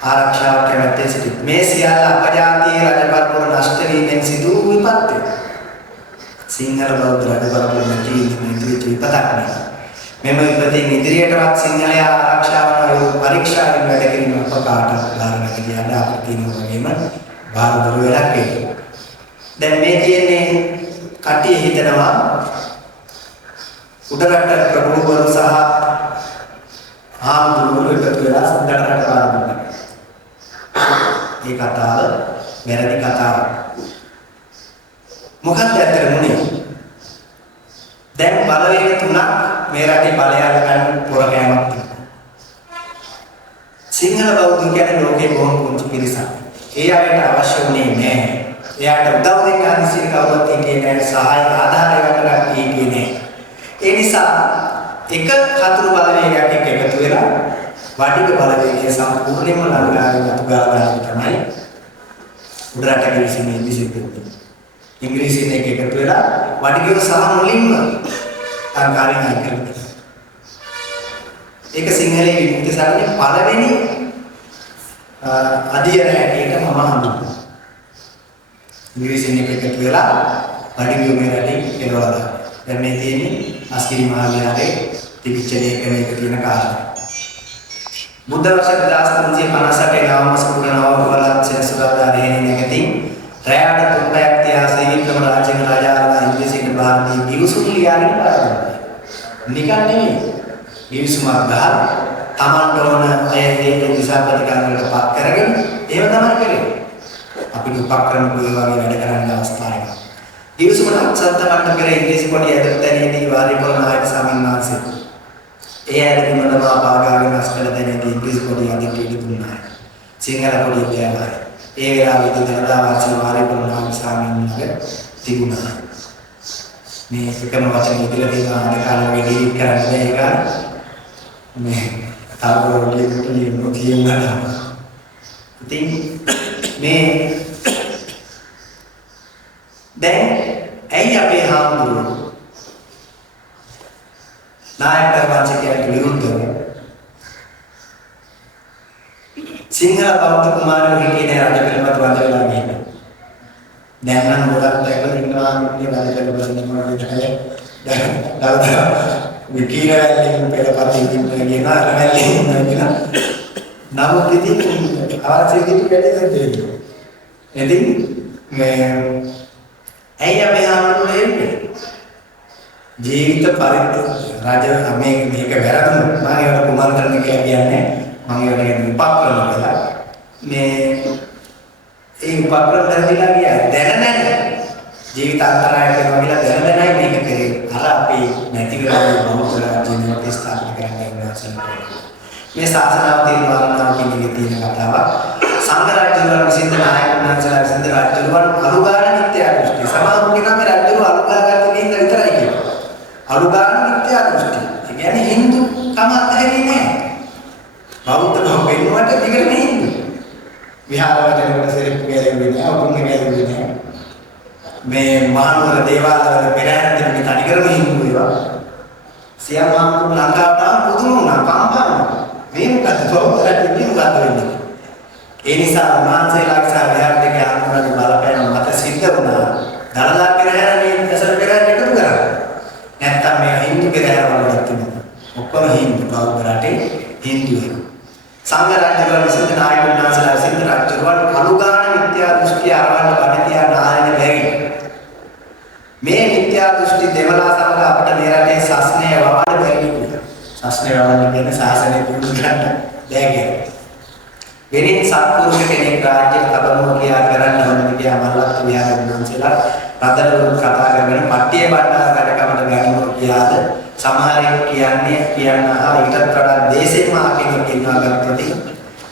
ආරක්ෂාව කැමැත්තේ සිටි මේ සියල්ල අපජාතිය රජපරපුර නෂ්ට වීමෙන් සිදු වූ විපත්ය. සිංහල බෞද්ධ රජපරපුර නැති විපතක් නේ. මෙම විපතින් ඉදිරියටවත් සිංහලයා ආරක්ෂාව පරීක්ෂාවෙන් වැඩ කිරීම අපකාට ධාරණය කියන අපිට තියෙන වගේම බාහිර වෙලක් ඒක. දැන් මේ කියන්නේ කට්ටිය හිතනවා උඩරට ප්‍රභූවරු සහ ආමුදුරු එකතු වෙලා සඳරට ආරම්භ. මේ කතාව වැරදි කතාවක්. මොකක්ද ඇත්තටම උනේ? දැන් බලවේග තුනක් මේ රටේ බලය අරගන්න පොරකෑමක් තිබුණා. සිංහල බෞද්ධ කියන්නේ ලෝකේ බොහොම පුංචි පිරිසක්. ඒ අයට අවශ්‍ය වුණේ නැහැ. එයාට උදව් දෙන්න හදිසිය කවුරුත් හිටියේ නැහැ. සහාය ආධාරය ගන්න හිටියේ නැහැ. ඒ නිසා එක හතුරු බලවේගයක් එක්ක එකතු වෙලා වටික බලවේගය සම්පූර්ණයෙන්ම ලංකාවේ අතුගාලා තමයි උඩරට කිවිසිනේ ඉදිසිපෙන්නේ. ඉංග්‍රීසියෙන් එකතු වෙලා වටිකව සහ මුලින්ම ලංකාවෙන් අයින් කරනවා. ඒක සිංහලයේ විමුක්ති සරණේ පළවෙනි අධියර හැටියට මම හඳුන්වනවා. ඉංග්‍රීසියෙන් එකතු වෙලා වටිකව මේ රටේ කෙලවලා දානවා. දැන් මේ තියෙන්නේ අස්කිරි මහාවිහාරයේ තිබිච්ච ලේඛනයක තියෙන කාරණා. බුද්ධ වර්ෂ 1358 නවම මාස පුරනව සෙනසුරාදා රැහෙන නැගතින් රැයට තුන්පැයක් තියාසේ වික්‍රම රාජ්‍යක රාජාලා ඉංග්‍රීසියට භාරතීය ගිවිසුම් ලියාගෙන පාරනවා. නිකන් නෙමෙයි. ගිවිසුමක් ගහලා තමන්ට ඕන ඒ දිසා ප්‍රතිකාරවලට පත් කරගෙන ඒව තමයි කරන්නේ. අපිට උපක්‍රම වගේ වැඩ කරන්න අවස්ථාවක්. ගිවිසුමට අත්සන්තමන්ට පෙර ඉංග්‍රීසි පොඩි ඇදතැනේදී වාරිපොළ නායක ස්වාමීන් වහන්සේ ඒ ඇදහිමම පාගාගෙන අස්කල දැනේදී ඉංග්‍රීසි පොඩි අදිට දුන්නා. සිංහල පොඩි කියනවා. ඒ වෙලාවේදී දරදා වාසී වාරිපොළ නායක ස්වාමීන් වහන්සේ තිබුණා. මේ එකම වචන ඉදිරියට තියෙන අන්තකාලවේදී කරන්නේ ඒක මේ තාවරෝලිය කුලිය නොකියනවා. ඉතින් මේ දැන් ඇයි අපේ හාමුදුරුවෝ නායක වංශිකයට විරුද්ධව සිංහල බෞද්ධ කුමාරයෝ හිටියේ රජ පිළිබඳ වද වෙලා ගිහින් දැන් නම් ගොඩක් දැකලා ඉන්නවා මේ රජ පිළිබඳ නිමාවේ දැන් විකීරයෙන් පෙරපතින් කියන අරමැල්ලේ කියන නමුත් ඉතින් අවශ්‍ය කිතු වැඩි දෙන්නේ. ඉතින් මේ ඇයි අපි හාමුදුරුවෝ එන්නේ? ජීවිත පරිත්‍යාග රජ මේක වැරදුනොත් මම ඒකට කුමාර කරන්න කියලා කියන්නේ මම ඒකට උපක්‍රම කළා. මේ ඒ උපක්‍රම කරලා ගියා දැන ජීවිත අන්තරාය කරනවා කියලා දැනයි මේක කරේ. අර අපි නැති වෙලා බෞද්ධ ජීවිතය ස්ථාපිත කරන්න ඉන්නවා. මේ ශාසනාව තීරණාව කියන තියෙන කතාවක්. සංඝ රාජ්‍යවල විසින්ද නායකයන්ලා විසින්ද රාජ්‍යවල අනුගාන මිත්‍යා දෘෂ්ටි. සමාජ කියන මේ රාජ්‍යවල අනුගාගත දෙන්න විතරයි කියන්නේ. අනුගාන මිත්‍යා දෘෂ්ටි. ඒ කියන්නේ Hindu කම අතහැරියේ නෑ. බෞද්ධ කම වෙනුවට දිගටම Hindu. විහාරවලට සෙරෙප්පු ගෑලුවේ නෑ, උකුන් ගෑලුවේ නෑ. මේ මහනුවර දේවාලවල පෙරහැර තිබුණේ තනිකරම Hindu ඒවා. සියම් මහනුවර ලංකාවට ආව පුදුම වුණා, කම්පා වුණා. මේ මොකද බෞද්ධ රටේ මොකද වෙන්නේ? ඒ නිසා මාංශයලාගේ සහ විහාර දෙකේ ආත්මවල බලපෑම මත සිද්ධ වුණා. දලදා පෙරහැර මේ දසර පෙරහැර එකතු කරා. නැත්තම් මේ Hindu පෙරහැර වල තිබුණා. ඔක්කොම Hindu බෞද්ධ රටේ Hindu. සංඝ රාජ්‍යවල විසින් නායක වුණාසලා විසින් රාජ්‍යවල අනුගාන මිත්‍යා දෘෂ්ටි ආරවන්න බණතියා නායන බැරි. මේ මිත්‍යා දෘෂ්ටි දෙවලා සමග අපිට මේ රටේ ශාසනය වවන්න බැරි. ශාසනය වවන්න කියන ශාසනය පුරුදු කරන්න බැහැ. වෙනින් සත්පුරුෂ කෙනෙක් රාජ්‍ය තබනවා කියා කරන්න ඕනේ කියලා මල්ලත් විහාර විද්‍යාංශලා රදලු කතා කරගෙන පට්ටිය බණ්ඩාර කඩකමට ගන්නවා කියලාද සමහරෙක් කියන්නේ කියනවා ඊටත් වඩා දේශේම ආකෙනෙක් කියනවා ගත්තොත්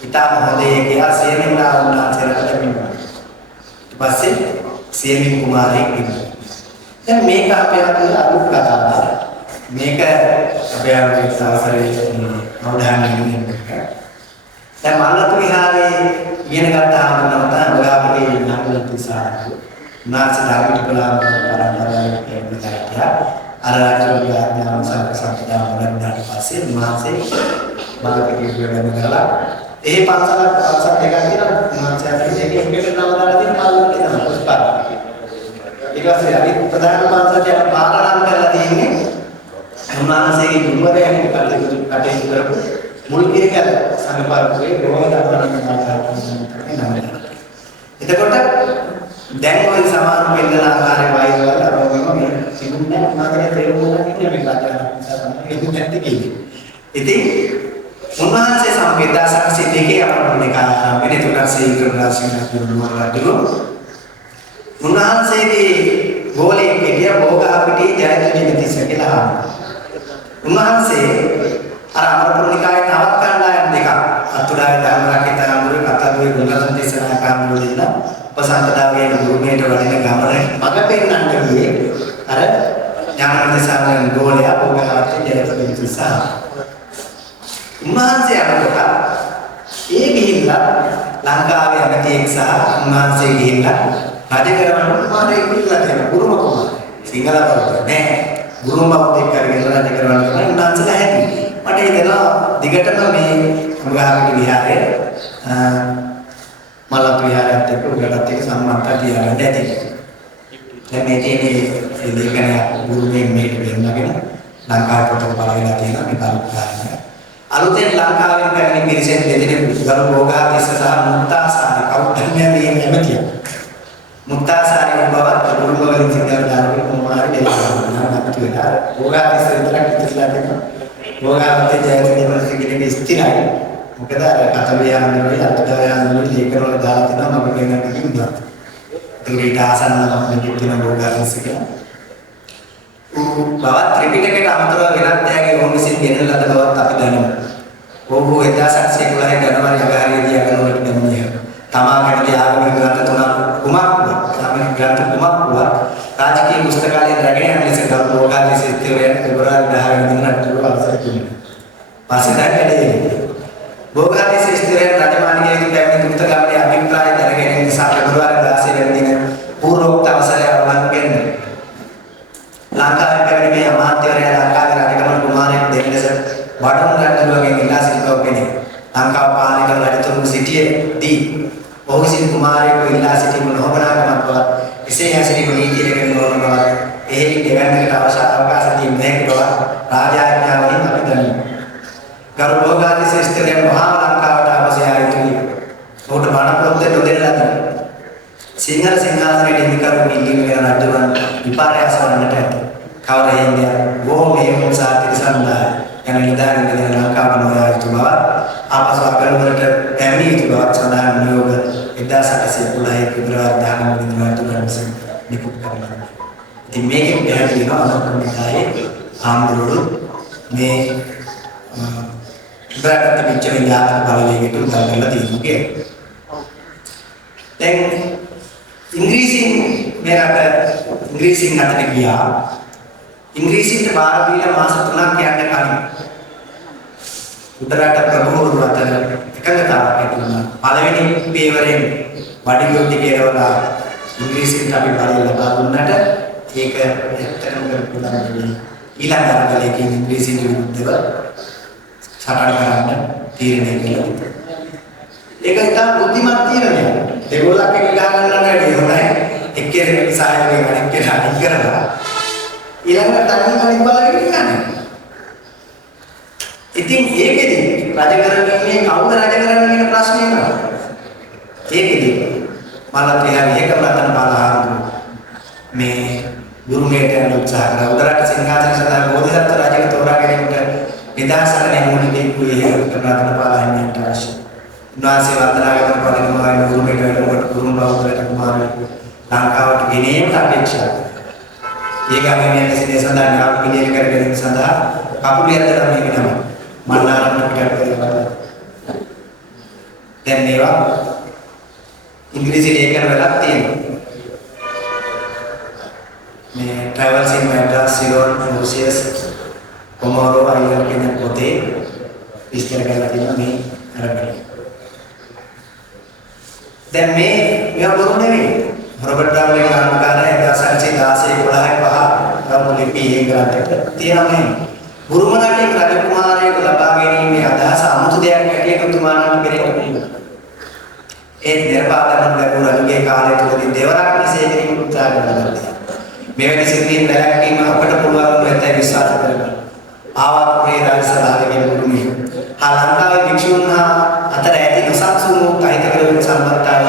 ඊටම හොදේ කියලා සේනෙන්ලා වුණා කියලා කියනවා. ඊපස්සේ සේමින් කුමාරයෙක් ඉන්නවා. දැන් මේක අපේ අලුත් කතාවක්. මේක අපේ අලුත් සාසරයේ අවධානය යොමු කරනවා. දැන් මල්ලතු විහාරයේ ඉගෙන ගත්තාම තමයි ඔයාගේ නාමල තිසාරු. නාසදාවිට බලන්න පරම්පරාවේ කියනවා. අර රාජ්‍ය ඥාන සංස්කෘතිය වලට පස්සේ මාසේ මාළකේ කියන කරලා ඒ පන්සල දෙකක් තියෙනවා. මාසයක් එකේ එකට නම දාලා තියෙන මාළක තමයි පුස්පාර. ඊට පස්සේ අපි ප්‍රධාන පන්සලට පාරණම් කරලා තියෙන්නේ උන්වහන්සේගේ ගුරුවරයන් කටයුතු කරපු මුල් කිරිකල සංගපරපුරේ බොහෝම දක්වන එතකොට දැන් ওই සමාන වෙන්න ආකාරයේ වයින් වල අරගෙන මේ සිදුන්නේ මාගේ තේරුම් ගන්න මේ කතා කරන්නේ. ඉතින් උන්වහන්සේ සම්පේදා සංසිද්ධියේ අපරණේ කාරණා වෙන තුනසේ ඉන්ද්‍රදාසිනා දුරුවරදලු උන්වහන්සේගේ ගෝලයේ පිටිය භෝගාපිටියේ ජයතිතිස කියලා. උන්වහන්සේ අර අමරපුරනිකායේ තවත් කණ්ඩායම් දෙකක් අතුරාගේ ධර්මරාජිත ආමුරු කතාවේ ගුණසන් දේශනා කාමුරු දෙන්න උපසම්පදාවේ ගුරුමේට වඩින ගමන මඟ පෙන්නන්න ගියේ අර ඥානදේශාන ගෝලයා භෝගාපිටියේ ජයතිතිස. උන්වහන්සේ අරකට ඒ ගිහිල්ලා ලංකාවේ ඇමතියෙක් සහ උන්වහන්සේ ගිහිල්ලා රජ කරවන්න කුමාරයෙක් ඉල්ලලා තියෙනවා ගුරුම කුමාරය. සිංහල බෞද්ධ නෑ. ගුරුම බෞද්ධයෙක් කරගෙන රජ කරවන්න තමයි උන්වහන්සේලා හැටි. මට හිතෙනවා දිගටම මේ ගාමිණී විහාරයේ මලත් විහාරයත් එක්ක උගලත් එක්ක සම්බන්ධතා තියාගන්න ඇති. දැන් මේ තියෙන්නේ ලේඛනය ගුරුමෙන් මේක වෙනගෙන ලංකාවේ පොතක බලලා තියෙනවා මේ කාර්යය. අලුතෙන් ලංකාවෙන් පැමිණි පිරිසෙන් දෙදෙනෙක් ගරු භෝගාතිස්ස සහ මුත්තාසාරි කවුරුන්ගේ මේ ඇමතිය. මුත්තාසාරි බවත් ගුරුවරින් සිංහල දානක කුමාරි දෙලනවා කියලා. භෝගාතිස්ස විතරක් ඉතිරිලා තියෙනවා. භෝගාවතේ ජයතිතිස කෙනෙක් ස්ථිරයි. මොකද අර කතවිය ආන්දරේ අත්දැකීම් ආන්දරේ ලේඛනවල දාලා තියෙනවා මම කියන්න කිව්වා. ඒක ඊට ආසන්නව මම කියන භෝගාතිස්ස කියලා. බවත් ත්‍රිපිටකයට අමතරව වෙනත් දෙයක්ගේ ඕන විසින් ගෙනන ලද බවත් අපි දන්නවා. ඔහු 1711 ජනවාරි අගහරියේදී අගනුවරට පැමිණිය. තමා කැමති ආගමික ග්‍රන්ථ තුනක් කුමක්ද? ආගමික ග්‍රන්ථ කුමක්ද? රාජකීය පුස්තකාලයෙන් රැගෙන යන ලෙස ගරු භෝගාතිස්ස ඉස්තිවරයන් පෙබරවාරි 10 වෙනිදාට තුරු අවසර දුන්නා. පස්සේ දැක්කේ භෝගාතිස්ස ඉස්තිවරයන් රජමාලිගයේදී පැමිණි පුස්තකාලයේ අභිප්‍රාය දැනගෙන නිසා පෙබරවාරි 16 වෙනිදා පූර්වෝක්ත අවසරය අවලංගු කෙරෙනවා. ලංකාවේ පැමිණි මේ අමාත්‍යවරයා ලංකාවේ රජකමල් කුමාරයෙක් දෙන්න ලෙස වඩුන් රජුගෙන් ඉල්ලා සිටි බව පෙනේ. ලංකාව පාලනය කරන රජතුමු සිටියේදී ඔහු විසින් කුමාරයෙකු ඉල්ලා සිටීම නොබනාකමක් බව එසේ හැසිරීම නීතියකට නොවන බව එහෙයින් දෙවැන්නකට අවකාශ දීම නැහැ බව රාජාඥාවලින් අපි දනිමු. ගරු භෝගාතිස්ස ඉස්තිරයන් මහා ලංකාවට අවශ්‍ය ආ යුතුයි. ඔහුට බණ පොත් නොදෙන්න ලදී. සිංහල සිංහාසනයේ ඉදිකරු මිලින් වෙන රජුන් විපාරයස වන්නට ඇත. කවර හේන්දිය බොහෝ මේ සාතිසන්දා යන නිදාගෙන ඉන්න ලංකාව නොයා යුතු බව ආපසු අගනුවරට පැමිණිය යුතු බව සඳහන් නියෝග 1811 පෙබරවාරි 19 වෙනිදාට රැඳෙන නිකුත් කරනවා. ඉතින් මේකෙන් පැහැදිලි වෙනවා අනුකම්පාවේ ආම්දුරු මේ ඉබරකට පිටච විද්‍යාත්මක බලවේගයට උදව් කරලා තියෙනවා කියලා. දැන් ඉංග්‍රීසියෙන් මේ රට ඉංග්‍රීසියෙන් අතට ගියා. ඉංග්‍රීසියට බාර දීලා මාස 3ක් යන්න කලින් උඩරට ප්‍රභූවරු අතර එකඟතාවක් ඇති වුණා. පළවෙනි පියවරෙන් වඩිගොඩ කෙරවලා ඉංග්‍රීසියට අපි බලය ලබා දුන්නට ඒක ඇත්තටම කරපුවා ඊළඟ අරගලයකින් ඉංග්‍රීසියට විරුද්ධව සටන් කරන්න තීරණය කළා. ඒක ඉතාම බුද්ධිමත් තීරණයක්. දෙගොල්ලක් එක ගහ ගන්නට වැඩි හොඳයි. එක්කෙනෙක් සායනය ගන්න කියලා අනිත් කරලා ඊළඟට තනියම අනිත් බලගෙන යන්නේ. ඉතින් ඒකෙදි රජ කරන්නේ කවුද රජ කරන්නේ කියන ප්‍රශ්නේ එනවා. ඒකෙදි මලත් විහාරයේ එකම රතන බාලහාමුදුරුවෝ මේ ගුරුමේට යන උත්සාහ කරා. උඩරට සිංහාසන සඳහා බෝධිසත්ව රජක තෝරා ගැනීමට නිදහසට නැමුණු දෙවියෝ හේතු කරන රතන බාලහිමියන්ට අවශ්‍යයි. උන්වහන්සේ වන්දනා කරන පරිණාමය ගුරුමේට වෙනකොට ගුරුම බෞද්ධ කුමාරයෙකු ලංකාවට ගෙනීමට අපේක්ෂා කළා. ඒ ගමනේ සිටේ සඳහා නාම පිළියෙල කර ගැනීම සඳහා කපුලියත් තමයි නම මන්නාරම් පිටට කරලා. දැන් මේවා ඉංග්‍රීසි ලේඛන වලක් තියෙනවා. මේ travels in Madras, Ceylon, Mauritius, Komoro, Island කියන පොතේ විස්තර කරලා තියෙනවා මේ අරගෙන. දැන් මේවා බොරු නෙවෙයි. රොබර්ට් ඩාව්ලින් කාර්යකාරය 1916 11 ලිපි ඒ ග්‍රන්ථයට තියෙනවා මේ. බුරුම රටේ රජකුමාරයෙකු ලබා ගැනීමේ අදහස 아무තු දෙයක් හැටියට උතුමාණන් පෙරේට පිළිගන්නවා. ඒ නිර්පාදනය ලැබුණ රජුගේ කාලය තුළදී දෙවරක් මෙසේ කිරීම උත්සාහ කරනවා. මෙවැනි සිද්ධීන් වැළැක්වීම අපට පුළුවන් වෙතයි විශ්වාස කරනවා. ආවාපුරේ රාජසභාවේ බුරුමේ ලංකාවේ භික්ෂුන් අතර ඇති නොසන්සුන් වූ අහිතකර සම්බන්ධතාව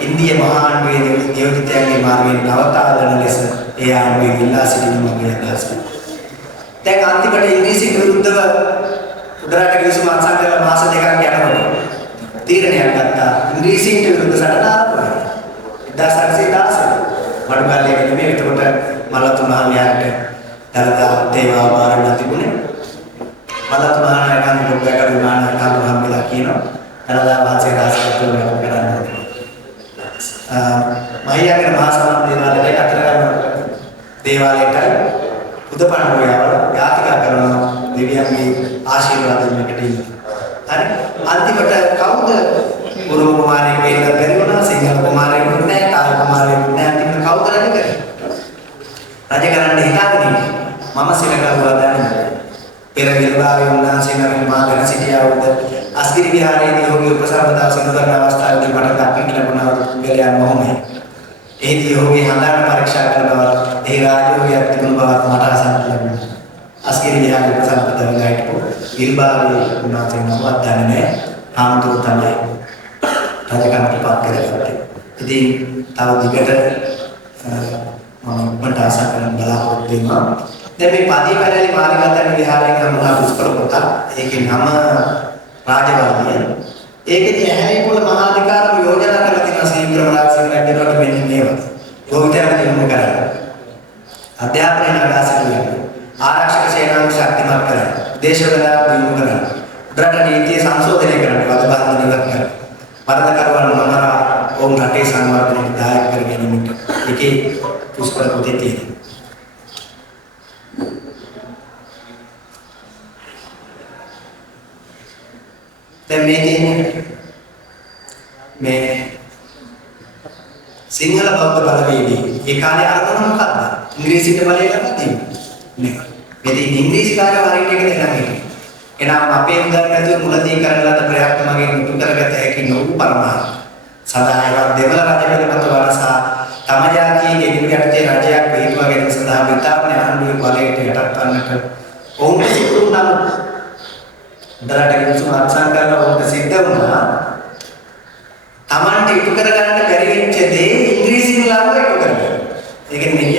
ඉන්දිය මහා ආණ්ඩුවේ නියෝජිතයන්ගේ මාර්ගයෙන් නවතාලන ලෙස ඒ ආණ්ඩුවේ ඉල්ලා සිටින මගේ අදහස. දැන් අන්තිමට ඉංග්‍රීසි විරුද්ධව උඩරට කිවිසුම අත්සන් කරලා මාස දෙකක් යනකොට තීරණයක් ගත්තා ඉංග්‍රීසියට විරුද්ධ සටන ආරම්භ කරනවා. 1816 වඩුගල්ලේ නෙමෙයි එතකොට මලතු මහාවිහාරයට දරදා දේවා ආරණ තිබුණේ. මලතු මහානායකන් පොඩ්ඩක් විමාන හම්බෙලා කියනවා දරදා වාසේ රාජකතුල වැඩ කරන්නේ. මහියාගේ මහා සමාන දේවාලයේ අතරගම දේවාලයට උදපණ්ඩෝයව යාතිකා කරන දෙවියන්ගේ ආශිර්වාද දෙන්නට ඉන්න. හරි අන්තිමට කවුද ගුරු කුමාරයෙක් වෙන්න බැරි වුණා සිංහල කුමාරයෙක් නෑ තායි කුමාරයෙක් නෑ අන්තිමට කවුද රජ කරන්නේ? රජ කරන්න හිතාගෙන ඉන්නේ. මම සිරකරුවා දන්නේ. පෙර විභාගයේ උන්වහන්සේලා මා ගැන සිටියා වුද අස්ගිරි විහාරයේදී යෝගී උපසම්පදා සිදු කරන අවස්ථාවේදී මට දක්වන්න ලැබුණා ගලයන් මොහොමයි. එහිදී යෝගී හඳාන පරීක්ෂා කරන බව ඒ රාජ්‍යෝගයක් තිබුණ බවත් මට අසන්නට ලැබුණා. අස්ගිරි විහාරයේ උපසම්පදා ගායටපු විභාගයේ උන්වහන්සේ නමවත් දන්නේ නැහැ. ආමතුරු තමයි රජකමට පත් කරගත්තේ. ඉතින් තව දිගට මම මට ආශා කරන බලාපොරොත්තු වෙනවා. දැන් මේ පදී පැලලි මාළිගාතන විහාරයෙන් හමුනා පුස්තක පොත ඒකේ නම රාජවාදිය. ඒකෙදි ඇහැලේ පොළ මහාධිකාරම යෝජනා කරලා තියෙනවා ශ්‍රීවික්‍රම රාජසිංහ රජුට මෙන්න මේවා. ගෝවිතයන් දිනු කරා. අධ්‍යාපනය නගාසිරිය. ආරක්ෂක සේනාව ශක්තිමත් කරා. දේශවලදා දිනු කරා. රට නීතිය සංශෝධනය කරන්න වගබන්ධන ඉවත් කරා. වරදකරුවන් මමරා ඔවුන් රටේ සංවර්ධනයට දායක කර ගැනීමට ඒකේ පුස්තක පොතේ තියෙනවා. දැන් මේ තියෙන්නේ මේ සිංහල බෞද්ධ බලවේගය. ඒ කාලේ අරමුණ මොකක්ද? ඉංග්‍රීසියට බලය ලබා දෙන්නේ. මේ ඉංග්‍රීසි කාර්ය වරින් එක දෙන්නම් හිටියේ. එනම් අපේ උදාහරණයක් මුලදී කරන ලද ප්‍රයත්න මගින් උතු කරගත හැකි නොවු පරමාර්ථ. සදායවත් දෙමළ රජ පිළිබඳ වරසා තම ජාතියේ ඉදිරියට රජයක් වේතුවා ගැනීම සඳහා විතාපන ආණ්ඩුවේ බලයට යටත් වන්නට ඔවුන් සිදු නම් දරට කිසිම අත්සන් කරන ඔවුන්ට සිද්ධ වුණා. Tamante ඉටු කරගන්න බැරි වෙච්ච දේ ඉංග්‍රීසියෙන් ලාභ ඉටු කරගන්න. ඒක නෙමෙයි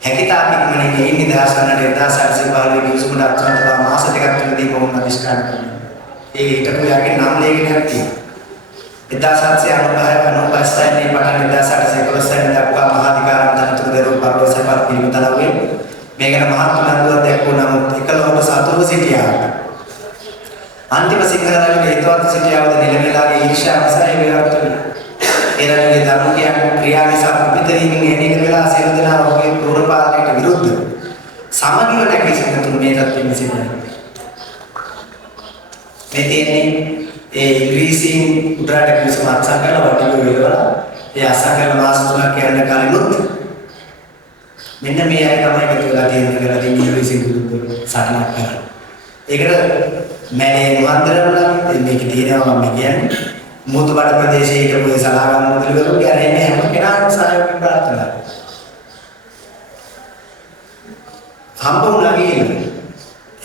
හැකිතාක් ඉක්මනින් මේ නිදහස් වන්නට 1815 කිසිම අත්සන් කරලා මාස දෙකක් තුනදී කොහොමද අවිෂ්කාර කරන්නේ. ඒ හිටපු යාගේ නම් ලේඛනයක් තියෙනවා. 1795 පටන් 1811 දක්වා මහාධිකාරම් තනතුරු දරුවෝ පරලෝසපත් පිළිමතලුවේ මේකට මහත් උනන්දුවක් දැක්වුව නමුත් එකලොවට සතුව සිටියා. අන්තිම සිංහල රජුගේ හිතවත් සිටියාවද නිලමේලාගේ ඊර්ෂ්‍යා නිසා ඒ විරත් වුණා. ඒ රජුගේ ධර්මකයන් ක්‍රියා නිසා පිටවීමෙන් එනේක වෙලා සියලු දෙනා ඔහුගේ ක්‍රූර පාලනයට විරුද්ධ සමගිව නැගී සිටින මේ තත්ත්වෙ මෙසේයි. මේ තියෙන්නේ ඒ ඉංග්‍රීසියෙන් උඩරට කිසිම අත්සන් කරලා වටිගොඩ වේවලා ඒ අත්සන් කරන මාස 3ක් යන කාලෙමුත් මෙන්න මේ අය තමයි එකතු වෙලා තියෙන්නේ කියලා ඉංග්‍රීසි විරුද්ධව සටනක් කරා. ඒකට මැලේ මුහන්දරවලා මේක තියෙනවා මම කියන්නේ මුතුබඩ ප්‍රදේශයේ හිටපු ඒ සලාගම් මුදලිවරු කියන්නේ හැම කෙනාටම සහයෝගය ප්‍රාර්ථනා කරනවා. හම්බුණා කියන්නේ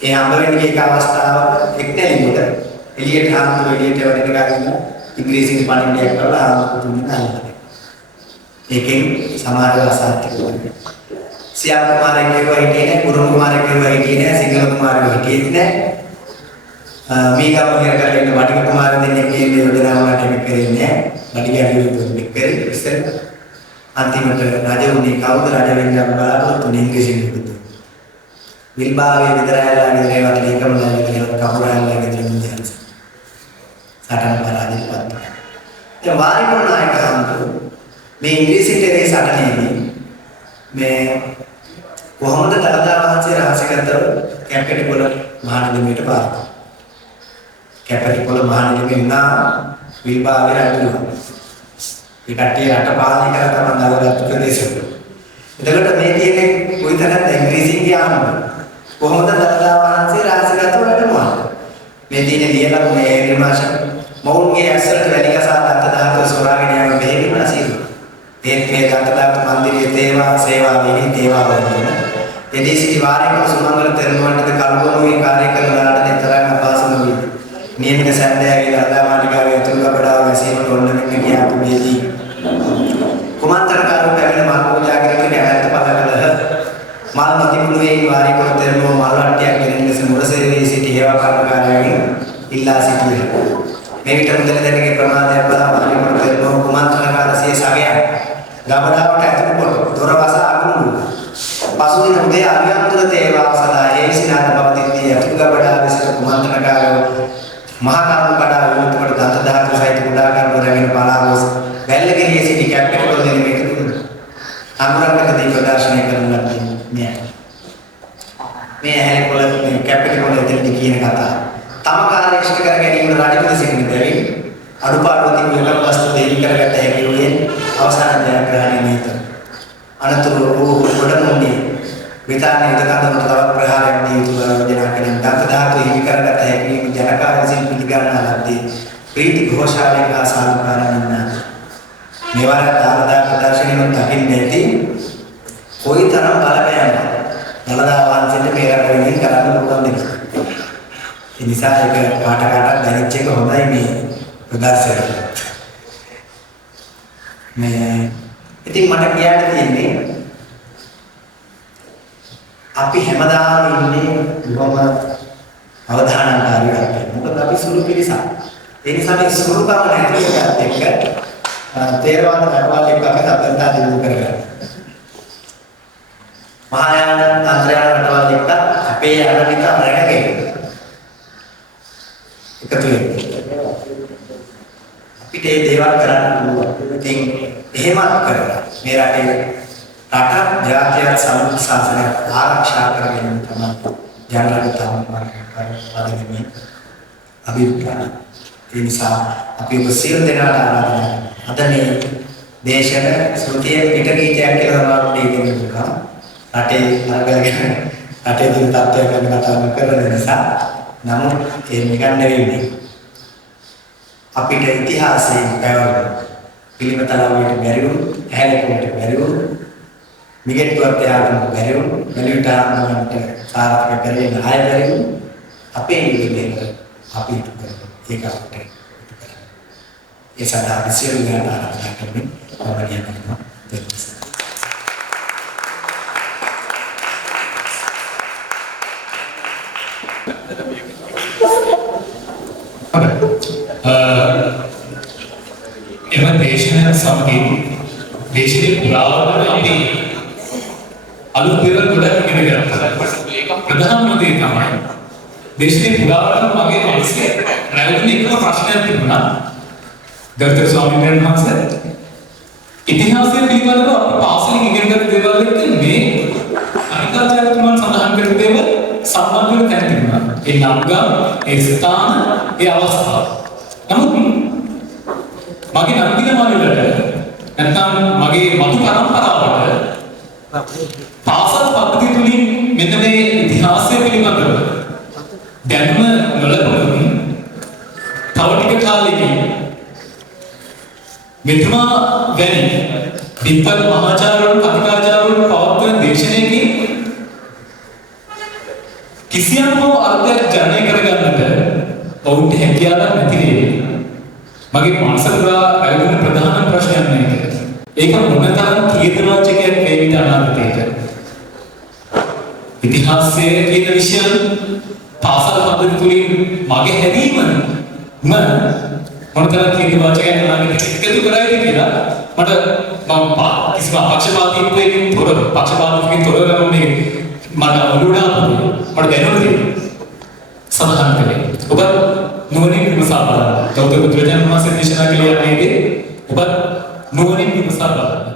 ඒ හම්බ වෙන්නේ එක අවස්ථාවක එක්තැලිමුට එළියට හම්බුන එළියට වැඩ ගන්න ඉංග්‍රීසියෙන් පණිවිඩයක් කරලා ආවුතුනේ නැහැ. ඒකෙන් සමාජ අසාර්ථක වෙනවා. සියා කුමාරයෙක් වගේ හිටියේ නැහැ, ගුරු කුමාරයෙක් වගේ හිටියේ නැහැ, සිංහල කුමාරයෙක් හිටියේ නැහැ. මේකම කරලා ඉන්න වටික කුමාර දෙන්නෙක් කියන්නේ යෝජනාවකට මේක කරන්නේ නැහැ. වටික අරියුත් මේක කරේ ඉස්සර. අන්තිමට රජුනේ කවුද රජ වෙන්න බලාපොරොත්තු වෙන්නේ ඉංග්‍රීසියෙන් විදුද. විල්බාවේ විතරයලාගේ ඒවත් ලේකම්ලාගේ කියලා කපුරාලාගේ දෙන්නේ. සටන පරාජයපත්. ඒ වාරිපුර නායක හම්බු මේ ඉංග්‍රීසියට ඒ සටනේදී මේ කොහොමද දළදා වහන්සේ රහසිගතව කැපිටිපොළ මහානිලමේට පාරක්. කැපිටිපොළ මහානිලමේ නා විභාගයේ රැඳුණා. ඒ කට්ටිය රට පාලනය කරලා තමයි දාගත්තු ප්‍රදේශවල. එතකොට මේ තියෙන්නේ කොයිතරම්ද ඉංග්‍රීසියෙන් කියනවා. කොහොමද දළදා වහන්සේ රහසිගතව වැඩමුවා. මේ තියෙන ලියලා මේ විමර්ශන මොවුන්ගේ ඇසලට වැඩි කසා දත්ත ධාතුව සොරාගෙන යන බෙහෙවින් අසීරු. ඒත් මේ දත්ත ධාතු මන්දිරයේ තේවා සේවාවෙහි තේවා වදින. එදී සිටි වාරික සුමංගල තෙරුවන්ට කල්පෝනුවේ කාර්ය කරනලාට නිතරම අපහසු නොවේ. නියමිත සැන්දෑවේ දළදා මාලිගාවේ අතුරු ගබඩාව වැසීමට ඕන වෙන කියාපු මේදී කුමන්ත්‍රණකාරෝ පැමිණ මල් පූජා කරගෙන ඇවැත්ත පළ කළහ. මල් මතිමුළුවේ වාරික තෙරුණෝ මල් වට්ටියක් ගෙනින් ලෙස මුරසෙරේ සිටි හේවා කර්මකාරයන් ඉල්ලා සිටියේ. මේ විට මුදල දෙනගේ ප්‍රමාදයක් බලා වාරික තෙරුණෝ කුමන්ත්‍රණකාරසිය සගයන් ගබඩාවට ඇතුළු කොට දොරවස අගනුළු. පසුදින උදේ අභ්‍යන්තර තේවාව සදා හේසිනාද බවදින්දී අතුරු ගබඩාවේ සිට කුමන්ත්‍රණකාරයෝ මහා කරුණ කඩා විමුක්තකට දන්ත ධාතු සහිත කුඩා කරුණ රැගෙන පලාගොස් වැල්ලගිරියේ සිටි කැපිටිපොළ දෙලෙමේට දුන්නා. අනුරාධපුරදී ප්‍රදර්ශනය කරන ලද්දේ මේ ඇහැලේපොළ මේ කැපිටිපොළ දෙලෙදී කියන කතාව. තම කාර්ය ඉෂ්ට කර ගැනීමට රාජපති සිටින බැවින් අඩුපාඩු තිබුණු එකම වස්තු දෙවි කරගත හැකි වූයේ අවසාන ජයග්‍රහණය නිත. අනතුරු වූ ගොඩමුණේ විතානේ උදකන්දමට තවත් ප්‍රහාරයක් දී යුතු බව යෝජනා කරන දන්ත ධාතු හිමි කරගත හැකි ජනකාය විසින් පිළිගන්නා ලද්දේ ප්‍රීති ഘോഷාලයක සාධකාරණින්න මෙවර දානදා ප්‍රදර්ශනයෙන් දකින්න ඇති කොයිතරම් බලපෑමක් දළදා වහන්සේට මේ රටේ කරන්න පුළුවන්ද කියලා. ඒ නිසා ඒක කාට දැනෙච්ච එක හොඳයි මේ ප්‍රදර්ශනය. මේ ඉතින් මට කියන්න තියෙන්නේ අපි හැමදාම ඉන්නේ බොහොම අවධානකාරී වෙන්න. මොකද අපි සුළු පිළිසක්. ඒ නිසා මේ සුළුකම නැති එකත් එක්ක තේරවාද රටවල් එක්ක අපි සම්බන්ධතා දිනු කරගන්න. මහායාන තන්ත්‍රයාන රටවල් එක්ක අපේ අරමිත රැකගෙන එකතු වෙන්න. අපිට මේ දේවල් කරන්න පුළුවන්. ඉතින් එහෙමත් කරලා මේ රටේ රට ජාතිය සමුත් ශාසනය ආරක්ෂා කරගෙන තමයි ජනරගතම පරිදි අභිප්‍රාය. ඒ නිසා අපි ඔබ සියලු දෙනාට ආරාධනා කරනවා. අද මේ දේශන ස්මෘතිය පිට ගීතයක් කියලා තමයි දෙන්නේ දුකා. රටේ අරගෙන රටේ දින තත්ත්වයක් ගැන කතා කරන නිසා නමුත් ඒ නිකන් නෙවෙයි. අපිට ඉතිහාසයෙන් පැවරුණු පිළිමතලාවයට බැරි වුණු ඇහැලේපොළට බැරි වුණු මිගෙට්ටුවත් යාගෙන බැරි වුණු මෙලිට ආනන්ට සාර්ථක කරගෙන ආය බැරි වුණු අපේ නිවිදේ අපි ඒක අපිට ඒ සඳහා විශේෂ ගාන ආරම්භ කරමින් අවධානය යොමු කරනවා. එම දේශනය සමගින් දේශනයේ පුරාවටම අපි අලුත් දේවල් ගොඩක් ඉගෙන ගන්නවා. ප්‍රධානම දේ තමයි දේශනයේ පුරාවටම මගේ මනසේ රැවටුණු එකම ප්‍රශ්නයක් තිබුණා. ගරුතර ස්වාමීන් වහන්සේ ඉතිහාසය පිළිබඳව අපි පාසලෙන් ඉගෙන ගන්න දේවල් එක්ක මේ අනිකාචාර්යතුමන් සඳහන් කරපු දේවල් සම්බන්ධ වෙන තැන් තිබුණා. ඒ නම්ගම්, ඒ ස්ථාන, ඒ අවස්ථාව. නමුත් මගේ නන්දින මාළුලට නැත්නම් මගේ මතු පරම්පරාවට පාසල් පද්ධතිය තුලින් මෙන්න මේ ඉතිහාසය පිළිබඳව දැනුම නොලැබුණොත් තව ටික කාලෙකින් මෙතුමා වැනි විපත් මහාචාර්යවරුන් කතිකාචාර්යවරුන් පවත්වන දේශනාවකින් කිසියම් හෝ අර්ථයක් ජනනය කරගන්නට ඔවුන්ට හැකියාවක් නැති වෙන්නේ. මගේ මානසික ආයතන ප්‍රධාන ප්‍රශ්නයක් මේක. ඒක මොනතරම් කීර්තිවාචකයක් වේවිද අනාගතයට. ඉතිහාසයේ කියන විෂයන් පාසල් පද්ධතිය තුලින් මගේ හැදීම මොනතරම් කීර්තිවාචකයක් අනාගතයට එකතු කරයිද කියලා මට කිසිම පක්ෂපාතීත්වයකින් තොරව පක්ෂපාතීත්වයකින් තොරව මේ මට ඔළුවට මට දැනුනේ සඳහන් කළේ. ඔබ නුවණින් විමසා බලන්න. ගෞතම බුදුරජාණන් වහන්සේ දේශනා කළේ ඔබ නුවණින් විමසා බලන්න.